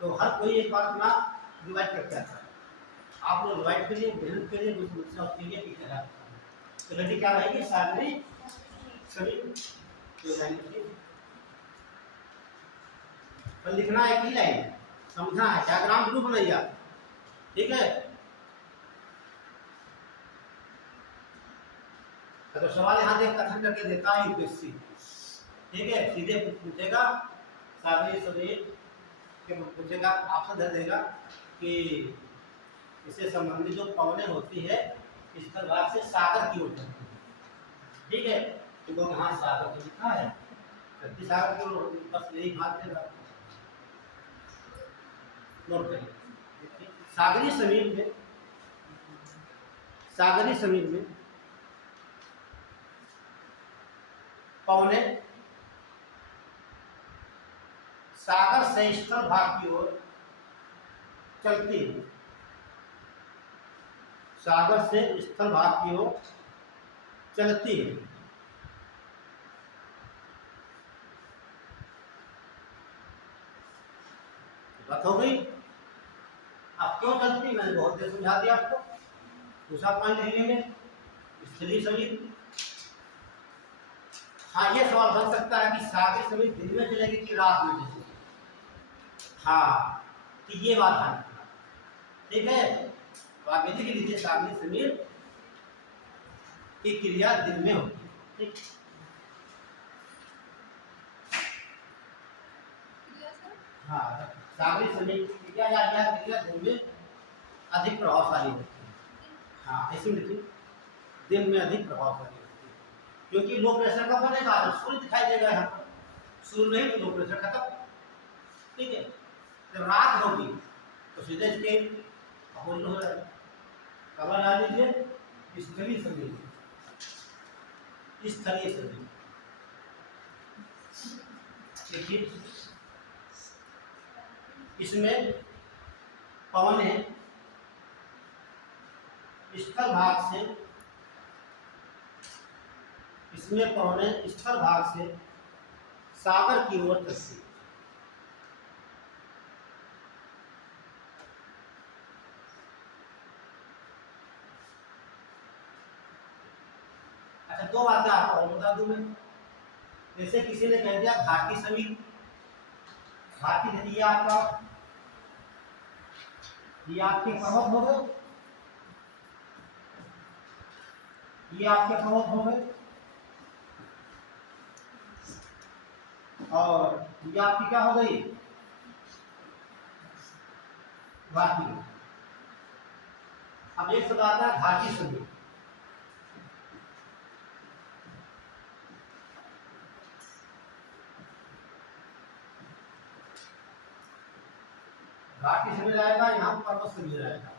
तो हर कोई एक बार अपना रिवाइज करके आता है, आप लोग रिवाइज करिए, मेहनत करिए, उसके लिए टीचर है। तो गति क्या रहेगी, सागरी समीर, पर लिखना है की लाइन, समझना है, डायग्राम जरूर बनाइए, ठीक है। अगर सवाल यहाँ देख कथन करके देता है यूपीएससी, ठीक है, सीधे पूछेगा सागरी समीर के, पूछेगा, ऑप्शन दे देगा कि इससे संबंधित जो पवनें होती है इस भाग से सागर की ओर चलती है, ठीक है। तो यहाँ सागर तो लिखा है, सागर की ओर बस यही भाग देगा, नोट करिए। सागरी समीर में, सागरी समीर में पवनें सागर से स्थल भाग की ओर चलती है, सागर से स्थल भाग की ओर चलती है। बात हो गई। अब क्यों चलती, मैंने बहुत देर समझा दिया आपको, दूसरा पॉइंट लिखेंगे स्थलीय समीर। हाँ, ये सवाल बन सकता है कि सागरी समीर दिन में चलेगी कि रात में चलेगी, हाँ, तो ये बात ध्यान रखना। ठीक है, तो आगे लिख लीजिए सागरी समीर की क्रिया दिन में होती है। ठीक, हाँ, सागरी समीर की क्रिया या क्रिया दिन में अधिक प्रभावशाली होती है। हाँ, ऐसे लिखिए, दिन में अधिक प्रभावशाली होती है, क्योंकि लो प्रेशर का बनेगा तो सूर्य दिखाई देगा यहाँ पर, सूर्य नहीं तो लो प्रेशर खत्म। ठीक है, जब रात होगी तो सीधे इसके अपोजिट हो जाएगा। कब डाल लीजिए स्थलीय समीर, स्थलीय समीर। देखिए इसमें पवनें स्थल भाग से, इसमें पवनें स्थल भाग से सागर की ओर चलती है। अच्छा, दो बातें आपको और बता दूं मैं। जैसे किसी ने कह दिया घाटी समीर, घाटी नदी आपका, ये आपके पर्वत हो गए, ये आपके पर्वत हो गए, और ये आपकी क्या हो गई घाटी। अब एक शब्द आता है घाटी समीर। घाटी समीर आएगा, यहाँ पर्वत समीर आएगा।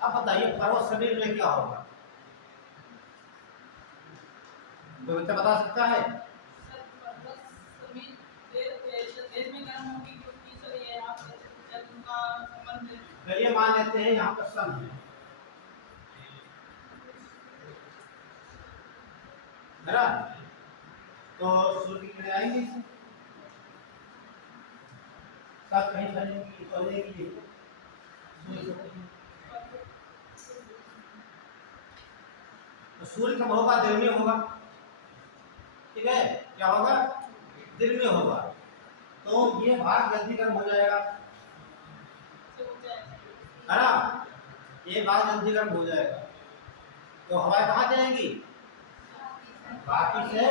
अब बताइए पर्वत समीर में क्या होगा, कोई बच्चा बता सकता है? चलिए मान लेते हैं यहाँ पर सन है ना, तो सूर्य की किरणें आएंगी सब कहीं चलेंगी, चलेंगी तो सूर्य कब होगा? दिन में होगा। ठीक है, क्या होगा? दिन में होगा, तो ये भाग जल्दी गर्म हो जाएगा, है ना, ये भाग जल्दी गर्म हो जाएगा, तो हवाएं कहाँ जाएंगी? घाटी से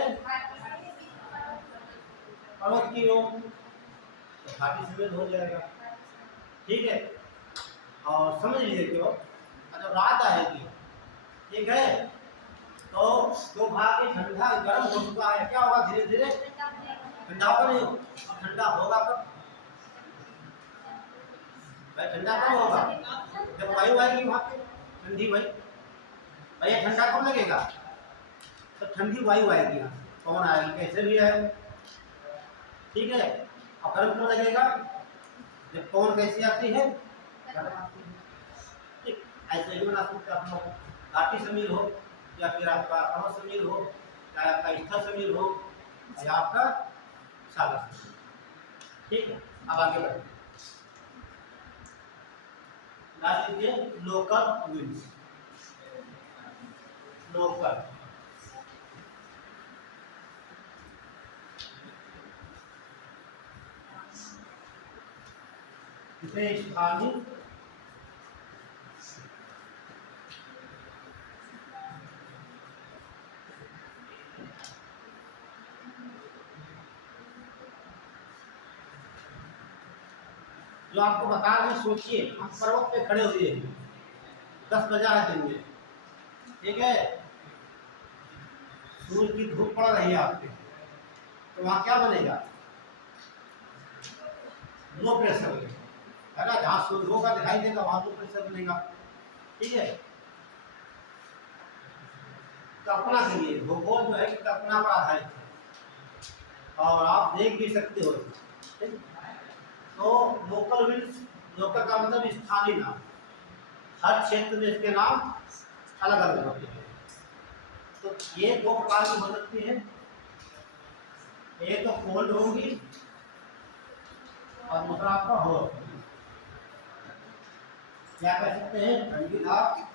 पर्वत की ओर, तो घाटी समेत हो जाएगा। ठीक है, और समझ लीजिए क्यों, जब रात आएगी, ठीक है, तो जो भाग ये ठंडा गर्म हो चुका है, क्या होगा? धीरे धीरे ठंडा होगा। नहीं ठंडा होगा कब? भाई ठंडा कब होगा? जब वायु आएगी वहां पे ठंडी वायु। भैया ठंडा कब लगेगा? तो ठंडी वायु आएगी, यहाँ पवन आएगी, कैसे भी है। ठीक है, और गर्म क्यों लगेगा? जब पवन कैसी आती है? गर्म आती है। ठीक, ऐसे ही बना सकते आप लोग, घाटी समीर हो या फिर आपका पर्वत समीर हो, या आपका स्थल समीर हो, या आपका सागर समीर। ठीक है, अब आगे बढ़ते हैं। लास्ट लीजिए लोकल विंड्स, लोकल। इसे स्थानीय जो आपको बता रहे हैं, सोचिए हम पर्वत पे खड़े हुए हैं, 10 बजा है दिन में, ठीक है, सूर्य की धूप पड़ रही है आप पे, तो वहां क्या बनेगा? लो प्रेशर है ना, जहाँ सूर्य होगा दिखाई देगा वहां लो प्रेशर बनेगा। ठीक है, कल्पना करिए, भूगोल जो है कल्पना पर आधारित है, और आप देख भी सकते हो। ठीक? तो लोकल विंड्स, लोकल का मतलब स्थानीय नाम, हर क्षेत्र में इसके नाम अलग अलग होते हैं। तो ये दो प्रकार की हो सकती है, एक तो कोल्ड होगी और दूसरा आपका हॉट। क्या कह सकते हैं? ठंडी धार,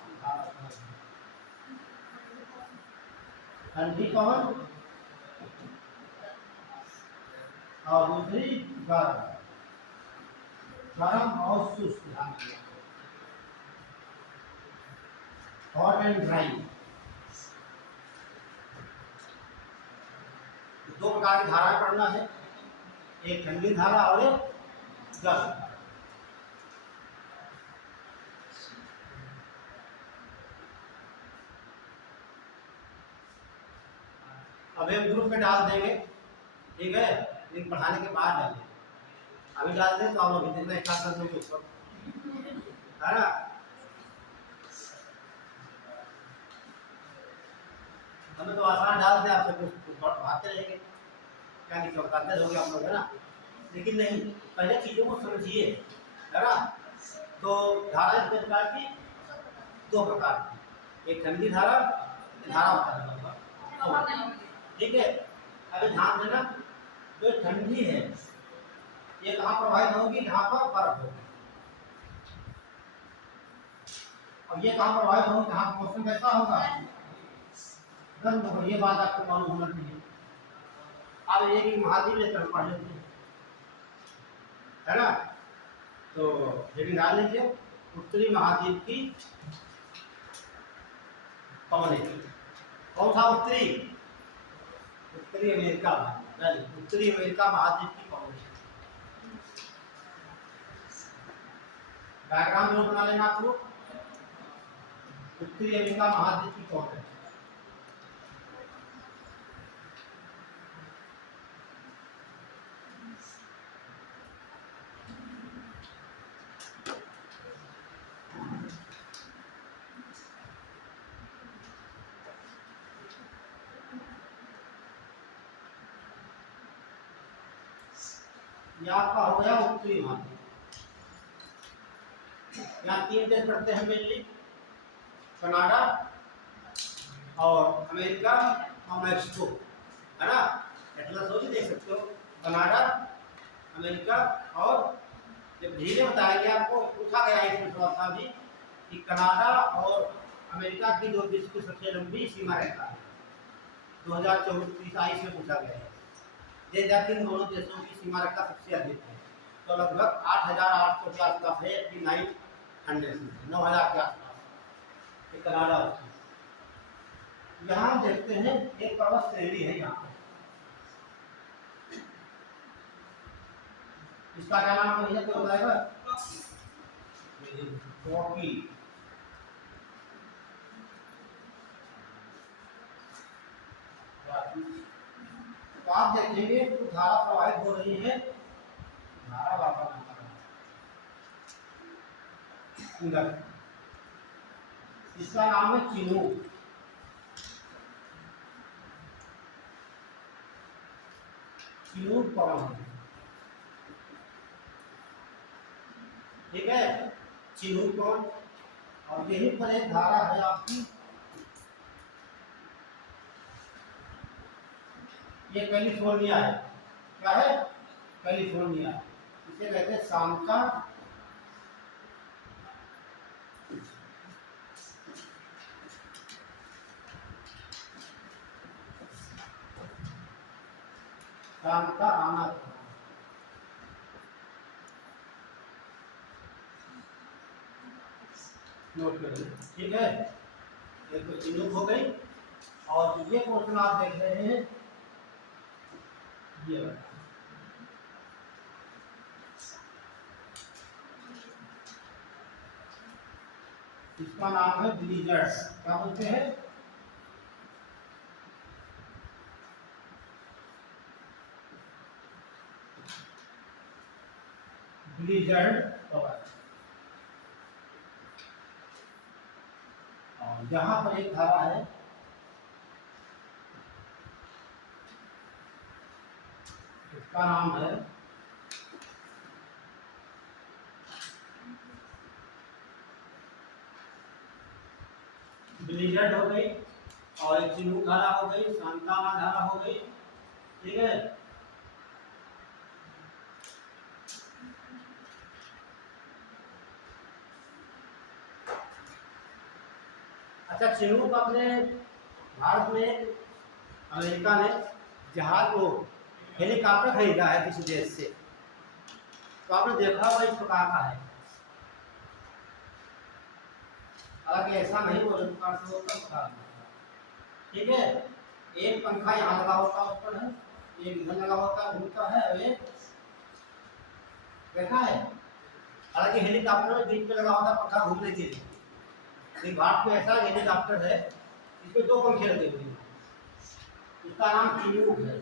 ठंडी पवन और दूसरी गर्म, गर्म और शुष्क, ध्यान दिया, हॉट एंड ड्राई। दो प्रकार की धाराएं पढ़ना है, एक ठंडी धारा और एक गर्म। अब एक ग्रुप में डाल देंगे, ठीक है, लेकिन पढ़ाने के बाद डालेंगे। अभी डाल दें तो आप लोग हिंदी में स्टार्ट कर देंगे ऊपर, है ना। हमें तो आसान डाल दें, आप सब भागते रहेंगे, क्या नहीं बताते रहोगे आप लोग, है ना। लेकिन नहीं, पहले चीजों को समझिए, है ना। तो धारा इस प्रकार की, दो प्रकार की, एक ठंडी धारा, धारा होता है, ठीक है। अभी ध्यान देना, जो ठंडी है ये कहाँ प्रवाहित होगी, जहाँ पर बर्फ होगी। अब ये कहाँ प्रवाहित होगी, जहाँ मौसम कैसा होगा, गर्म होगा। ये बात आपको मालूम होना चाहिए। अब ये कि महाद्वीप लेकर पढ़ लेते हैं, है ना। तो हेडिंग डाल लीजिए, उत्तरी महाद्वीप की पवन। कौन सा उत्तरी, उत्तरी अमेरिका, उत्तरी अमेरिका महाद्वीप की पवन। डायग्राम जरूर बना लेना आप लोग, उत्तरी अमेरिका महाद्वीप की पवन है। ये आपका हो गया उत्तरी महाद्वीप। यहाँ तीन देश पड़ते हैं मेनली, कनाडा और अमेरिका और मैक्सिको, है ना। एटलस हो भी देख सकते हो, कनाडा, अमेरिका। और जब धीरे बताया गया आपको, पूछा गया इसमें थोड़ा सा भी कि कनाडा और अमेरिका की दो देश की सबसे लंबी सीमा रेखा है, 2024 में पूछा गया है। ये जब इन दोनों देशों की सीमा रेखा सबसे अधिक है, तो लगभग 8,800 के आसपास है, 9,000 के आसपास कनाडा। यहाँ देखते हैं एक पर्वत श्रेणी है यहाँ पर, इसका क्या नाम है, क्या बताएगा, रॉकी। तो आप देखेंगे तो धारा प्रवाहित हो रही है, धारा वापस अंदर, इसका नाम है चिनूक। चिनूक पवन, ठीक है, चिनूक पवन। और यही पर एक धारा है आपकी, ये कैलिफोर्निया है, क्या है, कैलिफोर्निया। इसे कहते हैं सांता आना, नोट कर लीजिए, ठीक है। एक तो चिनूक हो गई, और ये पोर्शन आप देख रहे हैं, ये इसका नाम है ब्लिजर्ड। क्या बोलते हैं, ब्लिजर्ड पवन। और यहाँ पर एक धारा है, इसका नाम है ब्लिजर्ड हो गई, और एक चिनूक धारा हो गई, सांता धारा हो गई, ठीक है। अच्छा, चिनूक अपने भारत में अमेरिका ने जहाज को हेलीकॉप्टर खरीदा है किसी देश से, तो आपने देखा होगा इस प्रकार का है। हालांकि ऐसा नहीं वो जो प्रकार से होता प्रकार, ठीक है। एक पंखा यहाँ लगा होता है ऊपर है, एक इधर लगा होता है घूमता है, और एक देखा है। हालांकि हेलीकॉप्टर में बीच में लगा होता पंखा घूमने के लिए, लेकिन भारत में ऐसा हेलीकॉप्टर है इसमें दो पंखे लगे हुए हैं, इसका नाम चिनूक है।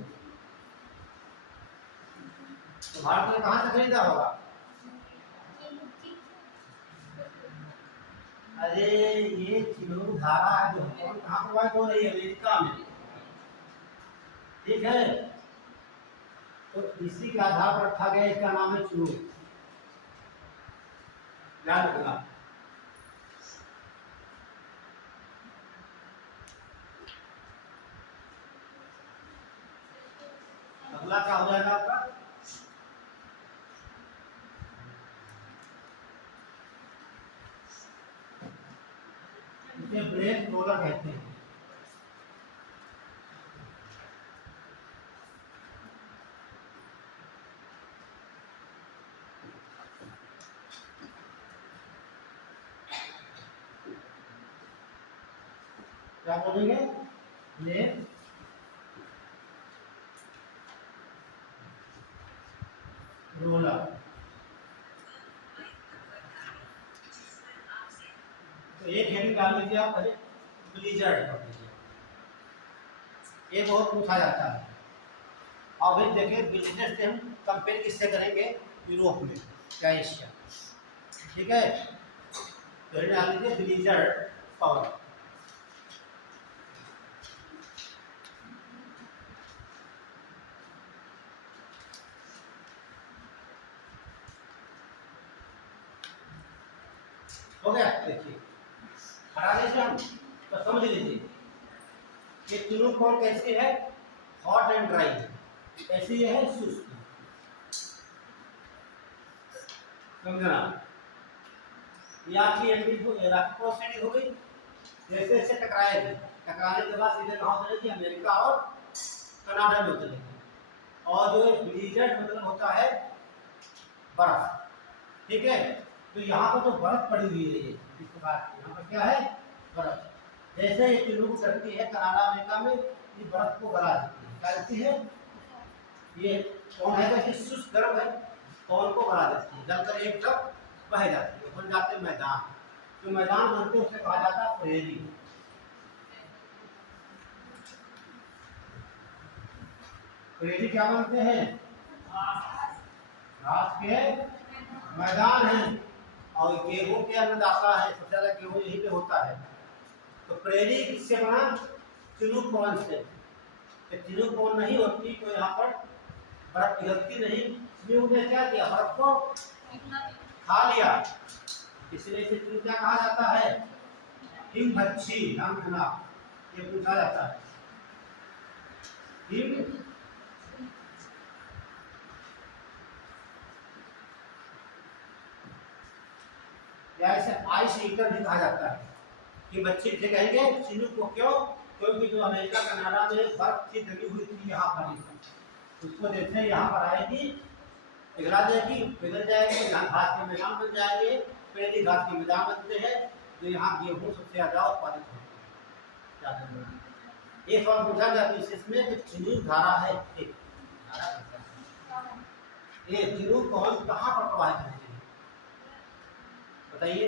तो भारत ने कहाँ से खरीदा होगा? अरे ये चिनूक धारा है जो कहाँ प्रोवाइड हो रही है? अमेरिका में, ठीक है। तो इसी के आधार पर रखा गया, इसका नाम है चिनूक, याद रखना। अगला क्या हो जाएगा आपका? इसे ब्रेक रोलर कहते हैं। क्या बोलेंगे? Break roller. तो एक हेडिंग डाल लीजिए आप पहले, ब्लीजर्ड कर दीजिए, ये बहुत पूछा जाता है। और फिर देखिए बिजनेस से हम कंपेयर किससे करेंगे? यूरोप में या एशिया, ठीक है। तो हेडिंग डाल लीजिए ब्लीजर्ड पावर। हो गया? देखिए हटाने से हम तो समझ लीजिए ये तीनों कौन कैसे है? हॉट एंड ड्राई, ऐसे ये है शुष्क, समझना। ये आपकी एंटी हो गई, जैसे जैसे टकराएगी, टकराने के बाद सीधे कहाँ उतरेगी? अमेरिका और कनाडा में उतरेगी। और जो ब्लीजर्ड मतलब होता है बर्फ, ठीक है। तो यहाँ पर तो बर्फ पड़ी हुई है, ये इस प्रकार यहाँ पर क्या है? बर्फ। जैसे ये चिल्लू करती है कनाडा अमेरिका में, ये बर्फ को गला देती है, क्या करती है? ये कौन है? वैसे शुष्क गर्म है, कौन को गला देती है, गलकर एक तरफ बह जाती है, बन जाते मैदान। तो मैदान बनते उसे कहा जाता है प्रेरी। प्रेरी क्या बनते हैं? घास के मैदान है। और गेहूं के अन्नदाता है, सबसे ज्यादा गेहूं यहीं पे होता है। तो प्रेरी किससे बना? चिनूक पवन से। तो चिनूक पवन नहीं होती तो यहाँ पर बर्फ पिघलती नहीं। चिनूक ने क्या किया? बर्फ को खा लिया, इसलिए इसे चिनूक क्या कहा जाता है? हिमभक्षी। नाम सुना, ये पूछा जाता है हिम। या इसे आइस ईटर भी कहा जाता है कि बच्चे इसे कहेंगे चिनूक को। क्यों? क्योंकि जो अमेरिका कनाडा में बर्फ की जमी हुई थी यहाँ पर, उसको जैसे यहाँ पर आएगी पिघला देगी, पिघल जाएगी, यहाँ घास के मैदान बन जाएंगे। पहले घास के मैदान बनते हैं तो यहाँ गेहूँ सबसे ज्यादा उत्पादित होता है। एक सवाल पूछा गया इसमें कि चिनूक धारा है, एक ये चिनूक कौन कहाँ पर प्रवाहित होती है? बताइए।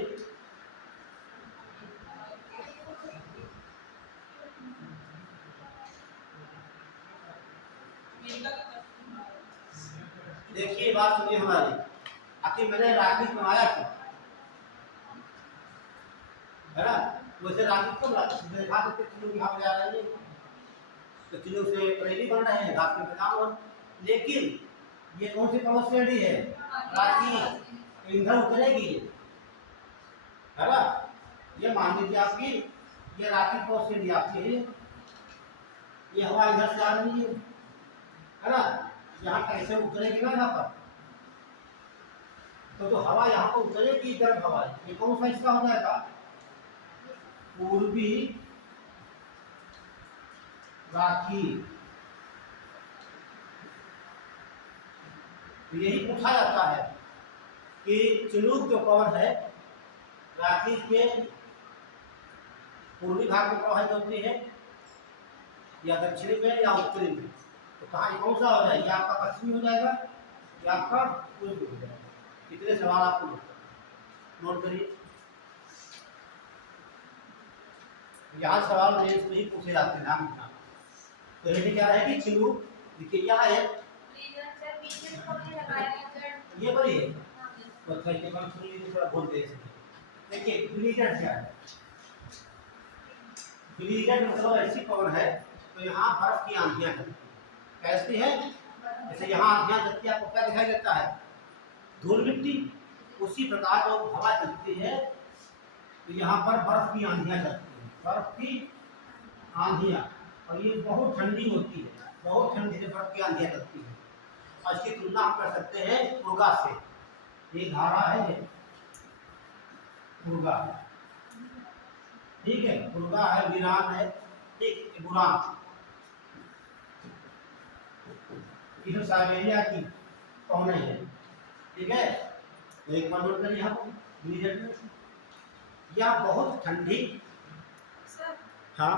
देखिए बात सुनिए हमारी, आखिर मैंने राकेश बनाया था, है ना? वैसे राकेश को देखा तो चिनूक यहाँ पर जा रही है, तो चिनूक से प्रेरी बन रहे हैं, घास के मैदान। लेकिन ये कौन सी पर्वत श्रेणी है? राखी। इधर उतरेगी, है ना? ये मान लीजिए आपकी ये राखी पर्वत श्रेणी आपकी है, ये हवा इधर से आ रही है ना? यहाँ कैसे उतरेगी ना यहाँ पर, तो हवा यहाँ पर उतरेगी, गर्म हवा। ये कौन सा इसका हो जाएगा? पूर्वी राखी। तो यही पूछा जाता है कि चिनूक जो पवन है राखी के पूर्वी भाग में प्रवाहित होती है या दक्षिणी में या उत्तरी में। तो कहाँ कौन सा हो जाएगा, आपका पश्चिमी हो जाएगा या आपका पूर्वी हो जाएगा। कितने सवाल आपको नोट करिए। यहाँ सवाल रेंज में ही पूछे जाते हैं नाम। तो ये क्या रहेगी चिनूक। देखिए यहाँ है ये बड़ी है तो थोड़ा बोल दे। देखिए ब्लीजर क्या है, ब्लीजर मतलब ऐसी पवन है तो यहाँ बर्फ की आंधियां चलती हैं। कैसी है, जैसे यहाँ आंधियां चलती है आपको क्या दिखाई देता है, धूल मिट्टी। उसी प्रकार जो हवा चलती है तो यहाँ पर बर्फ की आंधियां चलती हैं, बर्फ की आंधियां। और ये बहुत ठंडी होती है, बहुत ठंडी से बर्फ की आंधियां चलती है। और इसकी तुलना हम कर सकते हैं उर्गा से। ये धारा है ये उर्गा, ठीक है, उर्गा है, वीरान है, ठीक, बुरान। इधर साइबेरिया की पवने है, ठीक है। तो एक बार नोट करिए यहाँ या बहुत ठंडी। हाँ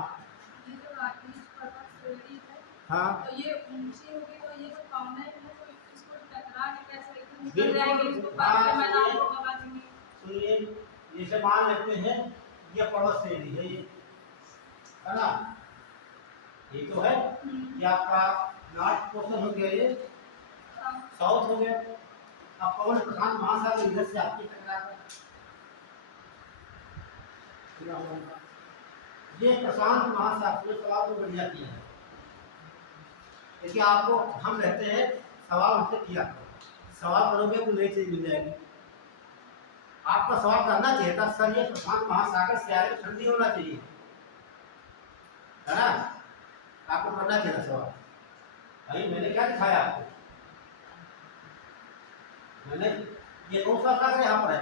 ये जो राकेश पर्वत श्रेणी है, हाँ तो ये ऊंची होगी तो ये जो पवने हैं तो इसको टकरा के कैसे एकदम निकल जाएंगे, इसको पार के मैदान को कमा देंगे। सुनिए, जैसे मान लेते हैं ये पर्वत श्रेणी है, ये है ना, ये तो है। ये आपका नॉर्थ पोर्शन हो गया, ये साउथ हो गया। अब पवन प्रशांत महासागर इधर से आपकी टकरा कर ये प्रशांत महासागर सवाल को बढ़िया किया है। देखिए आपको हम रहते हैं सवाल हमसे किया, सवाल करोगे तो नई चीज मिल जाएगी। आपका सवाल करना चाहिए था सर ये प्रशांत महासागर से आए ठंडी होना चाहिए, है ना, आपको करना चाहिए सवाल। भाई मैंने क्या दिखाया आपको, मैंने ये कौन सा सागर यहाँ पर है,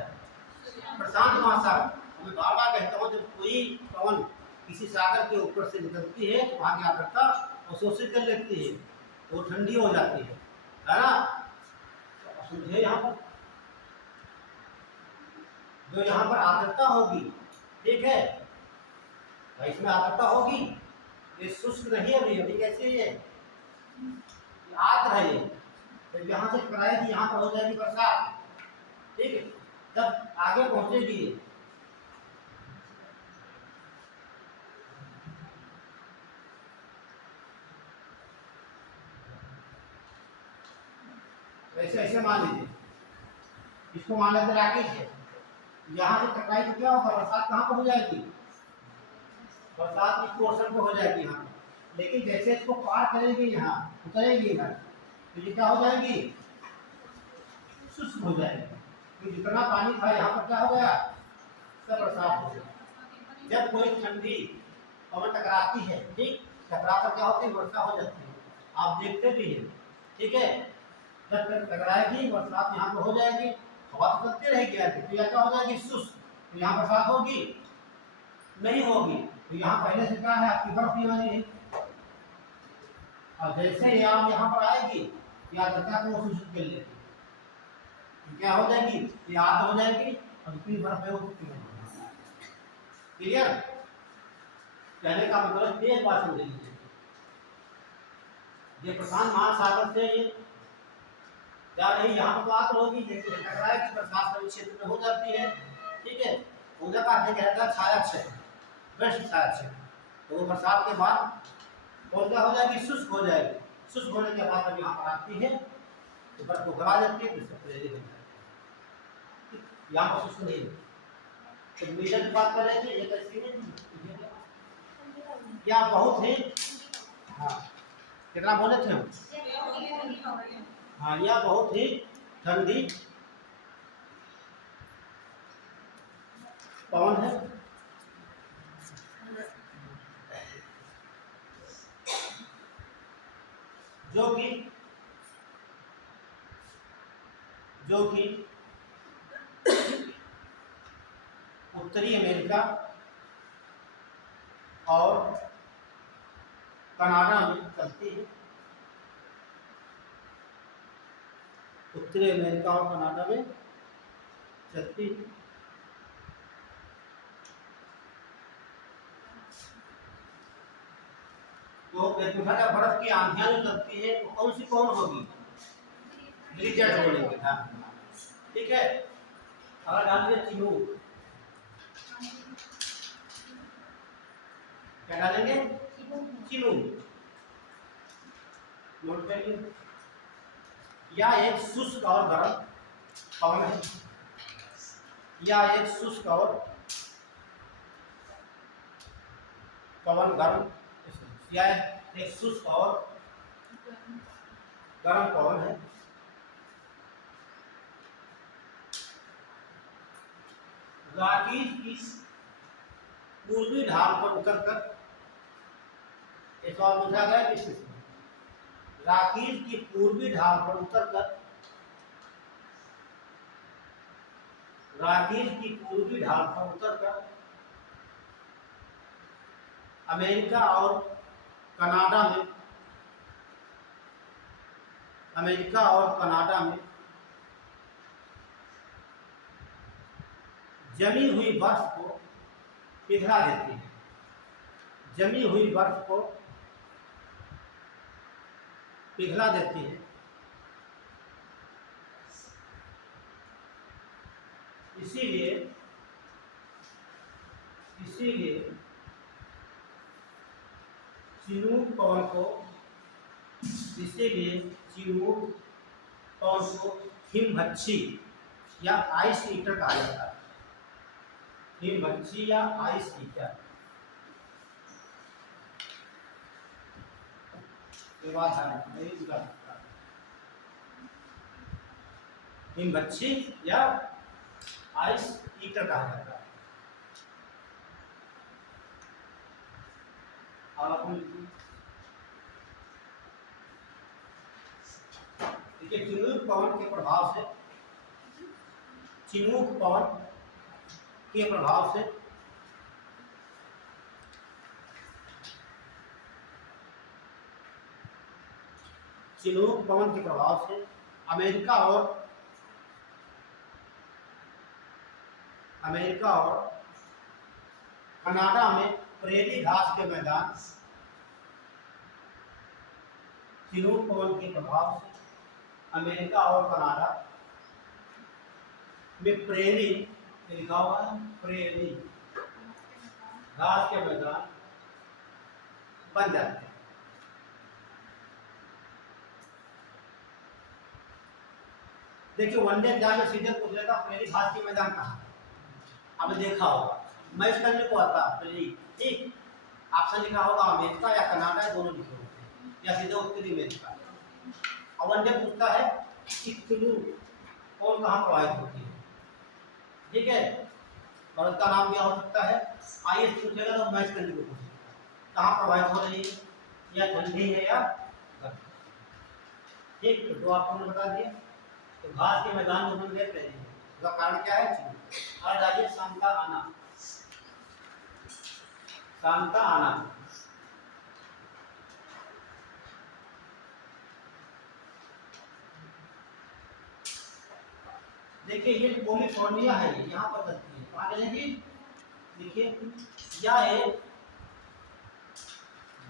प्रशांत महासागर। मैं बार बार कहता हूँ जब कोई पवन किसी सागर के ऊपर से निकलती है तो वहाँ क्या करता अवशोषित कर लेती है, वो ठंडी हो जाती है ना। तो समझे यहाँ पर जो यहाँ पर आर्द्रता होगी, ठीक है, इसमें आर्द्रता होगी, ये शुष्क नहीं है अभी, अभी कैसे है आर्द्र है ये। तो यहाँ से टकराएगी यहाँ पर हो जाएगी बरसात, ठीक है। जब आगे पहुंचेगी ऐसे ऐसे मान लीजिए, इसको मान लेते राकेश है, यहाँ से टकराई तो क्या होगा, बरसात कहाँ पर हो जाएगी, बरसात इस पोर्शन पे हो जाएगी यहाँ। लेकिन जैसे इसको पार करेगी यहाँ उतरेगी इधर तो ये क्या हो जाएगी, शुष्क हो जाएगी। तो जितना पानी था यहाँ पर क्या हो गया, सब बरसात हो गया। जब कोई ठंडी पवन टकराती है, ठीक, टकरा कर क्या होती है, वर्षा हो जाती है, आप देखते भी हैं, ठीक है। जब तक टकराएगी बरसात यहाँ पर हो जाएगी, हवा तो चलती रहेगी आगे, तो यह क्या हो जाएगी शुष्क, तो यहाँ बरसात होगी नहीं होगी। तो यहाँ पहले से क्या है आपकी बर्फ ही बनी है, और जैसे ही आप यहाँ पर आएगी या आर्द्रता को सूचित कर लेगी, तो क्या हो जाएगी, ये आर्द्र हो जाएगी और जितनी बर्फ है वो क्लियर। कहने का मतलब एक बात समझ लीजिए, ये प्रशांत महासागर से ये क्या रही यहाँ पर बात होगी, जैसे टकराएगी बरसात सभी क्षेत्र में हो जाती है, ठीक है। पूजा का अर्थ कहता है छाया क्षेत्र, वृष्टि छाया क्षेत्र। तो वो बरसात के बाद और क्या हो जाएगी, शुष्क हो जाएगी। शुष्क होने के बाद जब यहाँ पर आती है तो बर्फ को गला देती है, तो रेली बन जाती है। यहाँ पर शुष्क नहीं है। तो मीटर की बात कर रहे थे, ये कैसी है या बहुत ही, हाँ कितना बोले थे हम, हाँ यह बहुत ही ठंडी पवन है। जो कि उत्तरी अमेरिका और कनाडा में चलती है। उत्तरी अमेरिका और कनाडा में चलती है। तो एक पूछा था बर्फ की आंधियां जो चलती है तो कौन सी कौन होगी? ब्लिजर्ड बोलेंगे, ध्यान रखना। ठीक है, अगर डालेंगे चिनूक, क्या डालेंगे? चिनूक, नोट करिए। या एक शुष्क और गर्म पवन है, या एक शुष्क और पवन गर्म, या एक शुष्क और गर्म पवन है। राकीज की पूर्वी ढाल पर उतरकर, एक और पूछा गया किस राकीज की पूर्वी ढाल पर उतरकर, राकीज की पूर्वी ढाल पर उतरकर अमेरिका और कनाडा में, अमेरिका और कनाडा में जमी हुई बर्फ को पिघला देती है। जमी हुई बर्फ को पिघला देती है। इसीलिए चिनूक पवन को, इसीलिए चिनूक पवन को हिमभक्षी या आइस ईटर कहा जाता है। हिमभक्षी या आइस ईटर। हिमभक्षी या आइस ईटर कहा जाता है। देखिए, चिनूक पवन के प्रभाव से, चिनूक पवन के प्रभाव से चिनूक पवन के प्रभाव से अमेरिका और कनाडा में प्रेरी घास के मैदान, चिनूक पवन के प्रभाव से अमेरिका और कनाडा में प्रेरी, लिखा हुआ है प्रेरी घास के मैदान बन जाते हैं। देखिए, वनडे एग्जाम में सीधे पूछ लेगा प्रेरी घास के मैदान कहाँ है। अब देखा होगा, मैं इसका लिखो आता प्रेरी, ठीक, ऑप्शन लिखा होगा अमेरिका या कनाडा, दोनों लिखे होते हैं, या सीधे उत्तरी अमेरिका। और वनडे पूछता है कि फ्लू कौन कहाँ प्रभावित होती है, ठीक है, और उसका नाम क्या हो सकता है। आइए पूछेगा तो मैच करने को पूछेगा कहाँ प्रभावित हो रही है, या ठंडी है या गर्म। ठीक, तो आपको बता दिया। तो घास के मैदान में हम देख रहे हैं, उसका कारण क्या है? और डालिए सांता आना, सांता आना। देखिए, ये कैलिफोर्निया है, यहाँ पर चलती है। कहाँ चलेगी? देखिए, यह एक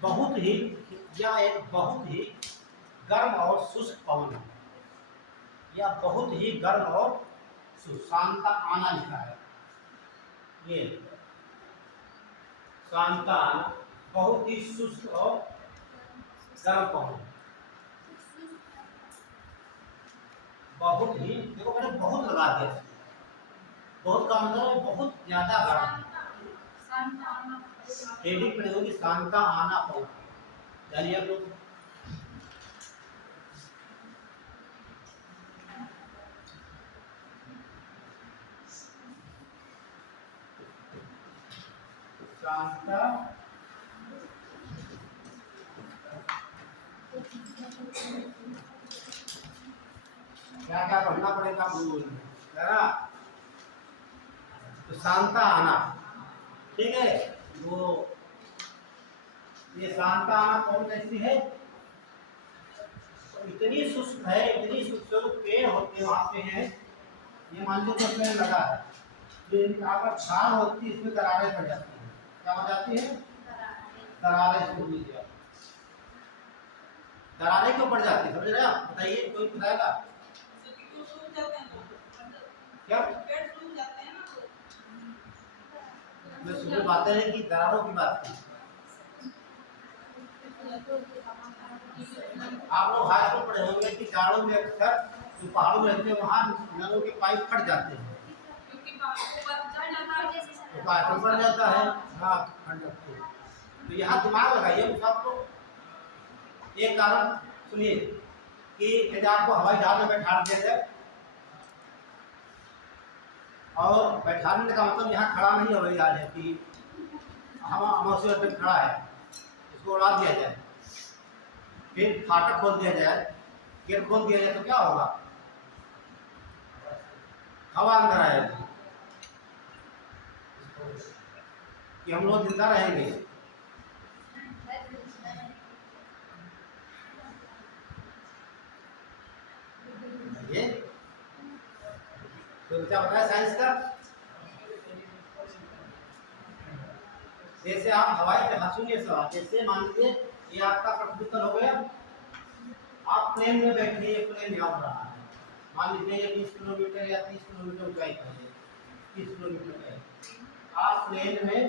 बहुत ही गर्म और शुष्क पवन है। यह बहुत ही गर्म और सांता आना लिखा है। ये सांता आना बहुत ही शुष्क और गर्म पवन, बहुत ही, देखो मैंने बहुत लगा दिया, बहुत का मतलब बहुत ज्यादा गर्म। हेडिंग पड़ी होगी सांता आना पवन, जानिए आप लोग। सांता क्या क्या पढ़ना पड़ेगा, भूल है ना। तो सांता आना, ठीक है, वो ये शांता आना कौन कैसी है? तो इतनी शुष्क है, इतनी शुष्क पेड़ होते वहाँ पे हैं। ये मान लो तो पेड़ लगा है, जो यहाँ पर छाल होती है इसमें दरारें पड़ जाती हैं। क्या हो जाती है? दरारें शुरू हो जाती। दरारें क्यों पड़ जाती है समझ रहे हैं आप? बताइए, कोई बताएगा क्या? मैं सुबह बातें हैं कि दरारों की बात की। आप लोग हाई स्कूल पढ़े होंगे कि जाड़ों में अक्सर जो पहाड़ों में रहते हैं वहाँ नलों के पाइप फट जाते हैं, तो पाइप पड़ जाता है। हाँ, फट जाते हैं। तो यहाँ दिमाग लगाइए उस आपको एक कारण सुनिए कि यदि आपको हवाई जहाज में बैठा दिया जाए, और बैठाने का मतलब यहाँ खड़ा नहीं हवाई जहाज है कि हम उसी पे खड़ा है, इसको उड़ा दिया जाए, फिर फाटक खोल दिया जाए, गेट खोल दिया जाए, तो क्या होगा? हवा अंदर आएगी कि हम लोग जिंदा रहेंगे। ये तो क्या बताया साइंस का? जैसे आप हवाई जहाज, सुनिए सवाल, जैसे मान लीजिए ये आपका पृथ्वी तल हो गया, आप प्लेन में बैठे, ये प्लेन यहाँ उड़ रहा है, मान लीजिए ये 20 किलोमीटर या 30 किलोमीटर ऊंचाई पर है, 30 किलोमीटर है। आप प्लेन में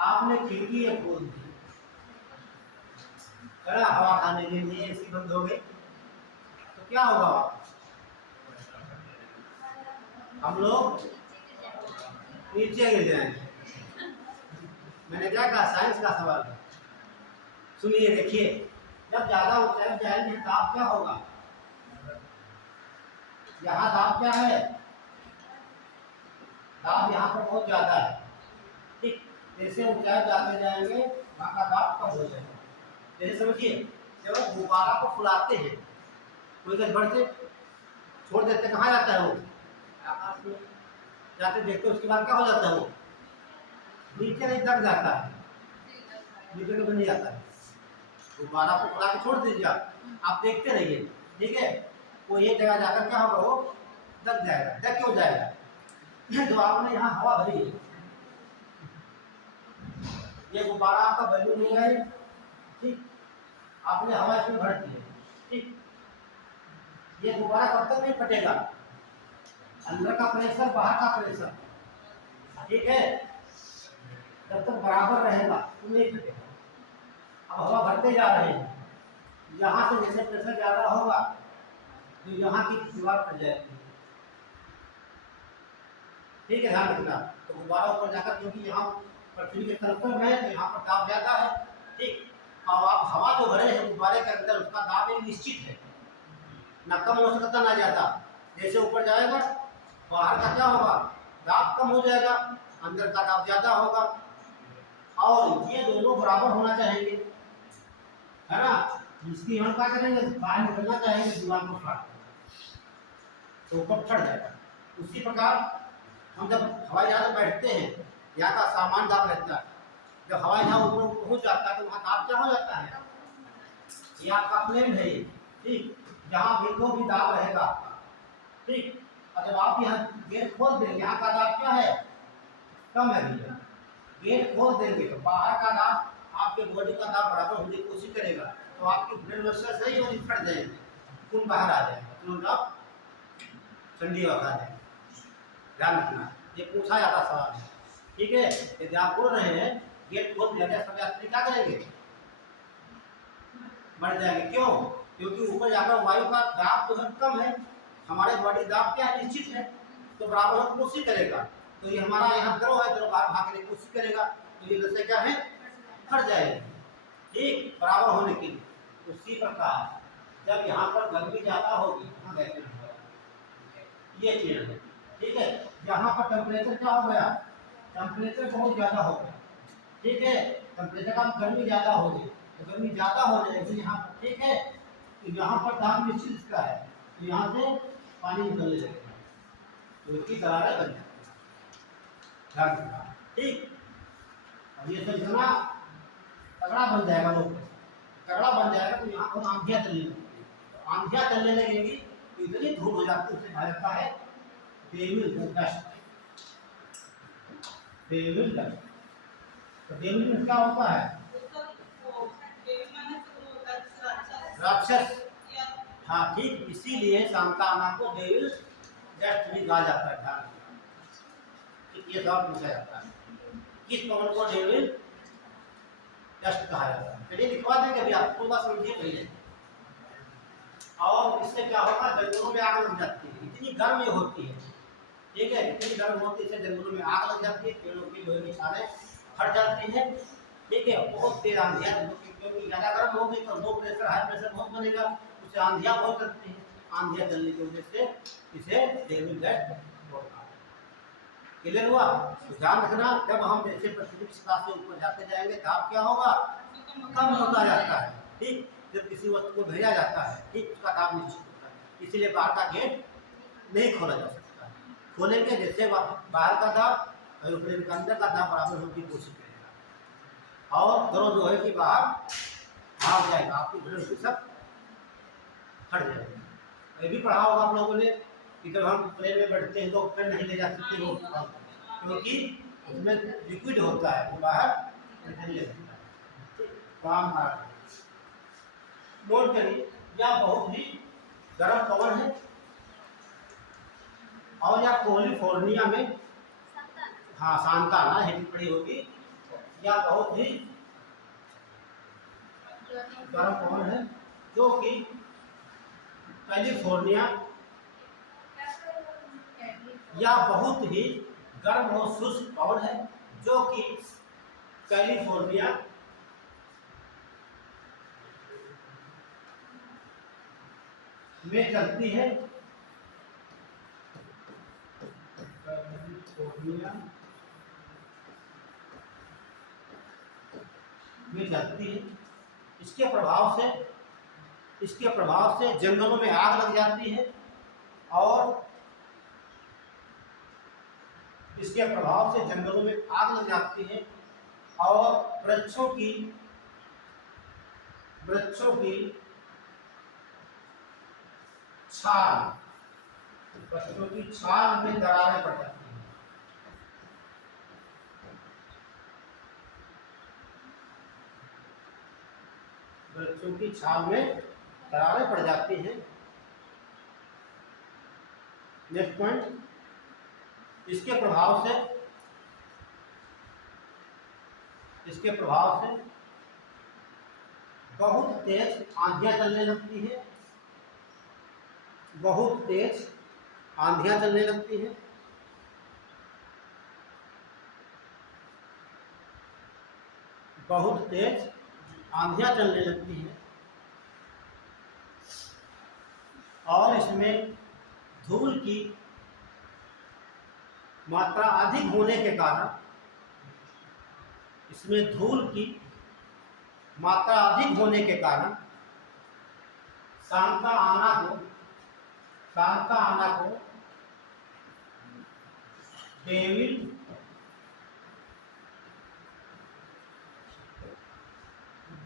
आपने खिड़की खोल दी, खड़ा हवा खाने के लिए, एसी बंद हो गई, तो क्या होगा? हम लोग नीचे गिर जाएंगे। मैंने क्या कहा? साइंस का सवाल है। सुनिए, देखिए, जब ज्यादा ऊंचाई जाएंगे दाब क्या होगा? यहाँ दाब क्या है? दाब यहाँ पर बहुत ज्यादा है, ठीक। जैसे ऊंचाई जाते जाएंगे वहाँ का दाब कम हो जाएगा। जैसे समझिए, जब हम गुब्बारा को फुलाते हैं, कोई गज बढ़ से छोड़ देते, कहाँ जाता है वो? आकाश में जाते देखते, उसके बाद क्या हो जाता है? वो नीचे नहीं दब जाता है, नीचे कभी नहीं जाता है। गुब्बारा को फुला के छोड़ दीजिए, आप देखते रहिए, ठीक है। वो ये जगह जाकर क्या होगा? वो दब जाएगा। दब क्यों जाएगा? जो आपने यहाँ हवा भरी है, ये गुब्बारा आपका बैलून नहीं है, ठीक, आपने हवा इसमें भर दी है, ठीक। ये गुब्बारा कब तक नहीं फटेगा? अंदर का प्रेशर, बाहर का प्रेशर, ठीक है, जब तक बराबर रहेगा तो नहीं फटेगा। अब हवा भरते जा रहे हैं, यहाँ से जैसे प्रेशर ज्यादा होगा तो यहाँ की दीवार फट जाएगी, ठीक है, ध्यान रखना। तो गुब्बारा ऊपर जाकर, क्योंकि यहाँ पृथ्वी के तल पर है तो यहाँ पर दाब ज्यादा है, ठीक। और आप हवा जो भरे हैं गुब्बारे के अंदर, उसका दाब एक निश्चित है, ना कम हो सकता ना ज्यादा। जैसे ऊपर जाएगा बाहर का क्या होगा? दाब कम हो जाएगा, अंदर का दाब ज्यादा होगा, और ये दोनों बराबर होना चाहिए, है ना। इसकी हम क्या करेंगे? बाहर निकलना चाहेंगे दीवार को फाड़ तो ऊपर फट जाएगा। उसी प्रकार हम जब हवाई जहाज में बैठते हैं, यहाँ का सामान दाब रहता है, जब हवाई जहाज ऊपर पहुंच जाता है तो वहाँ दाब क्या हो जाता है? ये आपका प्लेन है, ठीक, जहाँ भी भी दाब रहेगा, ठीक। और जब आप यहाँ गेट खोल देंगे, यहाँ का दाब क्या है? कम है भैया। गेट खोल देंगे तो बाहर का दाब, आपके बॉडी का दाब बराबर होने की कोशिश करेगा, तो आपकी ब्लड प्रेशर सही और फट जाएंगे, खून बाहर आ जाएगा, तो आप ठंडी हवा खा जाएंगे। ध्यान रखना, ये पूछा जाता सवाल है, ठीक है। यदि आप बोल रहे हैं गेट खोल दिया जाए, सब यात्री क्या करेंगे? मर जाएंगे। क्यों? क्योंकि ऊपर जाकर वायु का दाब तो कम है, हमारे बॉडी दाब क्या है? निश्चित है, तो बराबर होने की कोशिश करेगा, तो ये हमारा यहाँ द्रव है, द्रव बाहर भागने की कोशिश करेगा, तो ये दशा क्या है? फट जाएगी, ठीक, बराबर होने के लिए। उसी प्रकार जब यहाँ पर गर्मी ज्यादा होगी, ये चीज है, ठीक है। यहाँ पर टेम्परेचर क्या हो गया? टेम्परेचर बहुत ज्यादा हो गया, ठीक है, टेम्परेचर का गर्मी ज्यादा हो गई, तो गर्मी ज्यादा हो जाएगी यहाँ पर, ठीक है। तो यहाँ पर दाब निश्चित का है, तो यहाँ से पानी निकलने लगेगा, तो इसकी दरारें बन जाती है, ठीक। अब ये सब इतना तगड़ा बन जाएगा, लोग तगड़ा बन जाएगा तो यहाँ पर आंधियाँ चलने लगती है। तो आंधियाँ चलने लगेगी तो इतनी धूप हो जाती है, उससे कहा जाता है डेविल डस्ट। डेविल डस्ट, तो डेविल में क्या होता है? राक्षस। हाँ ठीक, इसीलिए सांताना को डेविल डस्ट भी कहा जाता है। ध्यान रखना, ये सवाल पूछा जाता है किस पवन को डेविल डस्ट कहा जाता है। चलिए लिखवा देंगे अभी, आपको बात समझिए पहले। और इससे क्या होगा, जंगलों में आग लग जाती है, इतनी गर्म ये होती है, ठीक है, इतनी गर्म होती है, इससे जंगलों में आग लग जाती है, पेड़ों की लोहे की छालें फट जाती है, ठीक है। बहुत तेज आंधियाँ, क्योंकि ज़्यादा गर्म होगी तो लो प्रेशर हाई प्रेशर बहुत बनेगा, उससे आंधियाँ बहुत चलती हैं। आंधियाँ चलने की वजह से इसे डेविल डस्ट बोलते हैं। क्लियर हुआ? तो ध्यान रखना, जब हम जैसे पृथ्वी की सतह से ऊपर जाते जाएंगे ताप क्या होगा, कम होता जाता है, ठीक। जब किसी वस्तु को भेजा जाता है, ठीक, उसका ताप निश्चित होता है, इसीलिए बाहर का गेट नहीं खोला जा सकता। खोलेंगे जैसे बाहर का दाब और प्लेन का अंदर का दाब बराबर होने की कोशिश करेगा, और दोनों जो है कि बाहर भाग जाएगा, आपकी भीड़ सब हट जाएगा। ये भी पढ़ा होगा आप लोगों ने कि जब हम प्लेन में बैठते हैं तो पेन नहीं ले जा सकते हो, क्योंकि उसमें लिक्विड होता है, वो बाहर निकलने लगता है। काम नोट करिए, यह बहुत ही गर्म पवन है, और यह कैलिफोर्निया में, हाँ सांताना हिट पड़ी होगी, यह बहुत ही गर्म पवन है जो कि कैलिफोर्निया, या बहुत ही गर्म और शुष्क पवन है जो कि कैलिफोर्निया में चलती है। कैलिफोर्निया में चलती है। इसके प्रभाव से जंगलों में आग लग जाती है, और इसके प्रभाव से जंगलों में आग लग जाती है, और वृक्षों की छाल में दरारें पड़ जाती हैं। वृक्षों की छाल में दरारें पड़ जाती हैं। नेक्स्ट पॉइंट, इसके प्रभाव से बहुत तेज आंधियां चलने लगती है, बहुत तेज आंधियां चलने लगती है, बहुत तेज आंधियां चलने लगती है, और इसमें धूल की मात्रा अधिक होने के कारण, सांता आना को डेविल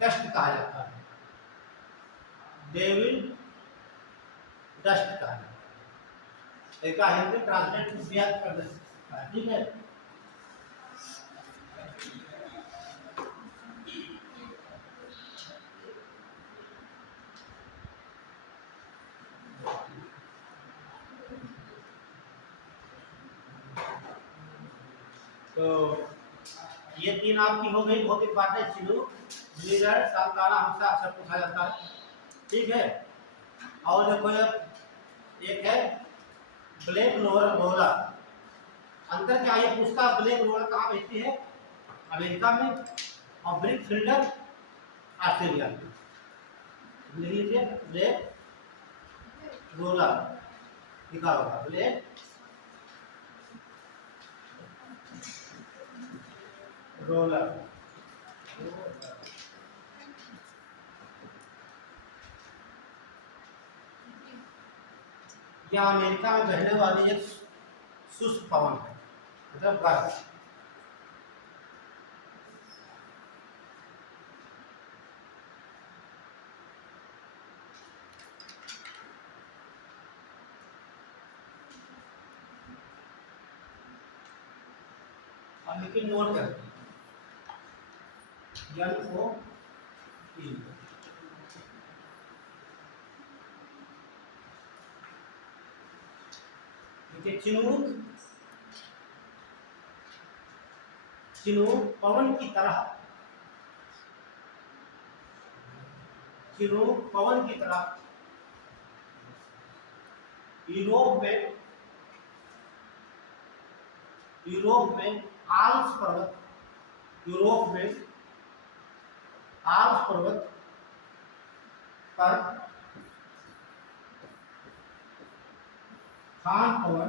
डस्ट कहा जाता है। डेविल डस्ट कहा जाता है। एक हिंदी ट्रांसलेट कर सकता है, ठीक है। तो ये तीन आपकी हो गई बहुत इंपॉर्टेंट चीज़। लीडर सांताना हमसे अक्सर पूछा जाता है, ठीक है। और देखो एक है ब्लैक रोलर। अंदर क्या ये पूछता, ब्लैक रोलर कहाँ भेजती है? अमेरिका में, और ब्रिक फिल्डर ऑस्ट्रेलिया में। लिख लीजिए ब्लैक रोलर, लिखा होगा ब्लैक रोलर। यह अमेरिका में बहने वाली एक शुष्क पवन है, मतलब गर्म। अब लेकिन नोट कर NO देखिए चिनूक पवन की तरह, चिनूक पवन की तरह यूरोप में आल्प्स पर्वत, यूरोप में आल्प्स पर्वत पर खान पवन,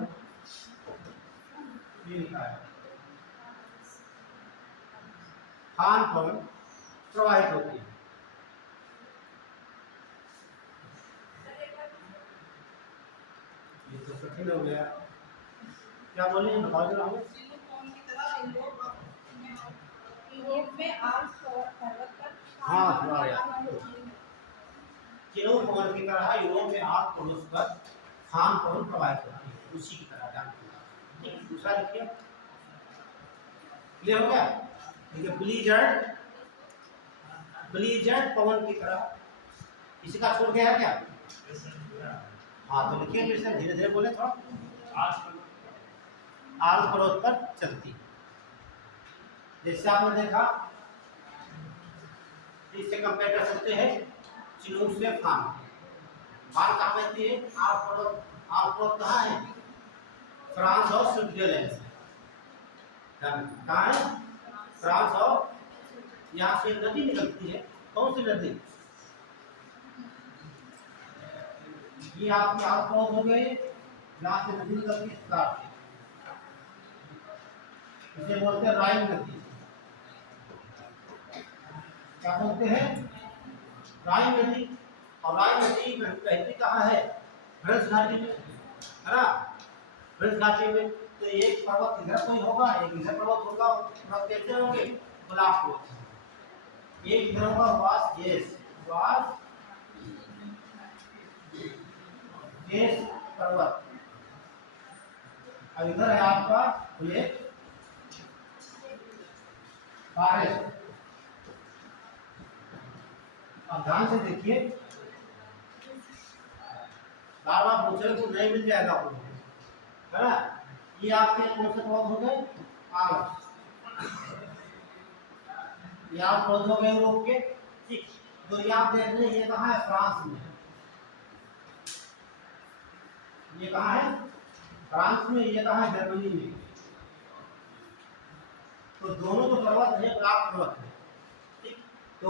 ये लिखा है, खान पवन प्रवाहित होती है। ये तो कठिन हो गया, क्या बोले बताओ जरा हमें। यूरोप में आल्प्स पर्वत पर हाँ चिनूक पवन की तरह यूरोप में आल्प्स पर्वत पर खान पवन प्रवाहित होती है, उसी की तरह जानते हैं। दूसरा लिखिए, क्लियर हो गया। देखिए ब्लीजर्ड पवन की तरह, किसी का छूट गया है क्या? हाँ तो लिखिए, धीरे धीरे बोले थोड़ा। आल्प्स पर्वत पर चलती, जैसे आपने देखा इससे कंपेयर कर सकते हैं चिनूक से खान कहाँ बहती है? आल्प्स पर्वत कहाँ है? फ्रांस और स्विट्जरलैंड से। कहाँ है? फ्रांस और, यहाँ से नदी निकलती है, कौन सी नदी? ये आपकी आल्प्स पर्वत हो गए, यहाँ से नदी निकलती है, इसे बोलते हैं राइन नदी। क्या बोलते हैं? राइन नदी। और राइन नदी में बहती कहाँ है? भ्रंश घाटी में, है ना? भ्रंश घाटी में। तो एक पर्वत इधर कोई होगा, एक इधर पर्वत होगा, पर्वत कैसे होंगे? ब्लॉक हो। एक इधर होगा वास गेस पर्वत, और इधर है आपका ये फॉरेस्ट। अब ध्यान से देखिए, बार बार पूछे तो नहीं मिल जाएगा आपको, है ना? ये आपके कौन से पर्वत हो गए? आल्प्स। ये आप पर्वत हो गए यूरोप के, ठीक। तो ये आप देख रहे हैं, ये कहाँ है? फ्रांस में। ये कहाँ है? फ्रांस में। ये कहाँ है? जर्मनी में। तो दोनों जो पर्वत है ब्लॉक पर्वत है, ठीक। तो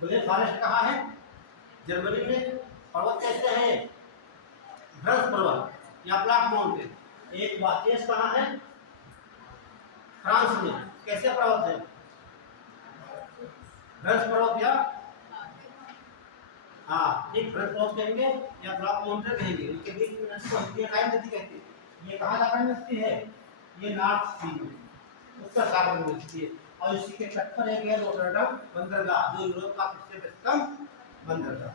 ब्लैक फॉरेस्ट कहाँ है? जर्मनी में। पर्वत कैसे है? भ्रंश पर्वत या ब्लॉक माउंटेन। एक वाकेश कहाँ है? फ्रांस में। कैसे पर्वत है? भ्रंश पर्वत या, हाँ ठीक, भ्रंश पर्वत कहेंगे या ब्लॉक माउंटेन कहेंगे। इनके बीच में नदी बनती है, टाइम नदी कहती है। ये कहाँ जाकर मिलती है? ये नॉर्थ सी में, उत्तर सागर में मिलती है। और इसी के तट पर एक है रोटरडम बंदरगाह, जो यूरोप का सबसे व्यस्तम बंदरगाह,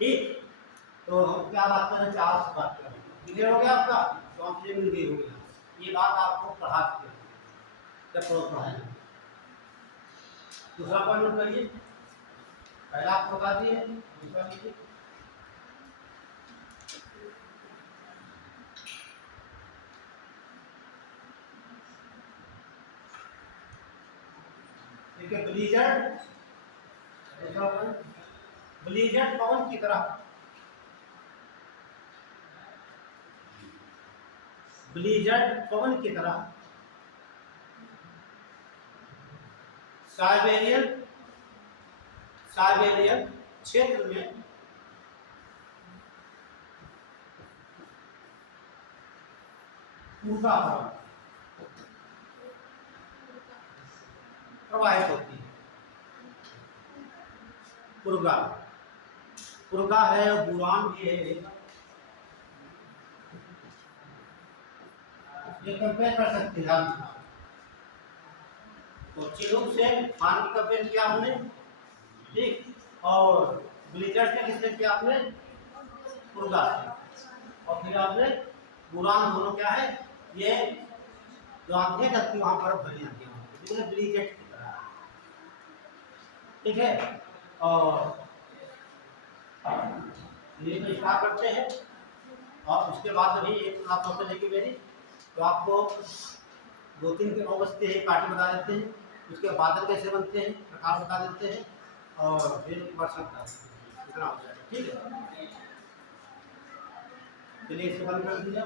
ठीक। तो हम क्या बात कर रहे थे? आल्प्स बात कर रहे हैं। क्लियर हो गया आपका? तो आपसे मिल गई होगी, ये बात आपको पढ़ा चुके जब पढ़ाए। दूसरा पॉइंट नोट करिए, पहला आपको बता दिए, दूसरा लीजिए। देखिए ब्लीजर्ड पवन की तरह, ब्लीजर्ड पवन की तरह साइबेरियन क्षेत्र में पूर्वा प्रवाहित होती है। पुर्गा है, बुरान भी है, ये कंपेयर कर सकते हैं हम। तो चिनूक से खान की कंपेयर किया हमने, ठीक। और ब्लीजर्ड से किससे किया आपने? पुर्गा से। और फिर आपने बुरान, दोनों क्या है? ये जो आंखें करती वहाँ बर्फ भरी जाती है, बिल्कुल ब्रीजेट की तरह। ठीक है, और ये तो स्टार्ट करते हैं। और उसके बाद अभी एक क्लास होते लेके मेरी, तो आपको 2-3 के 9 बजते हैं पार्टी बता देते हैं, उसके बादल कैसे बनते हैं प्रकार बता देते हैं, और फिर वर्षा बता देते हैं, इतना हो जाएगा। ठीक है, चलिए इसे बंद कर दीजिए।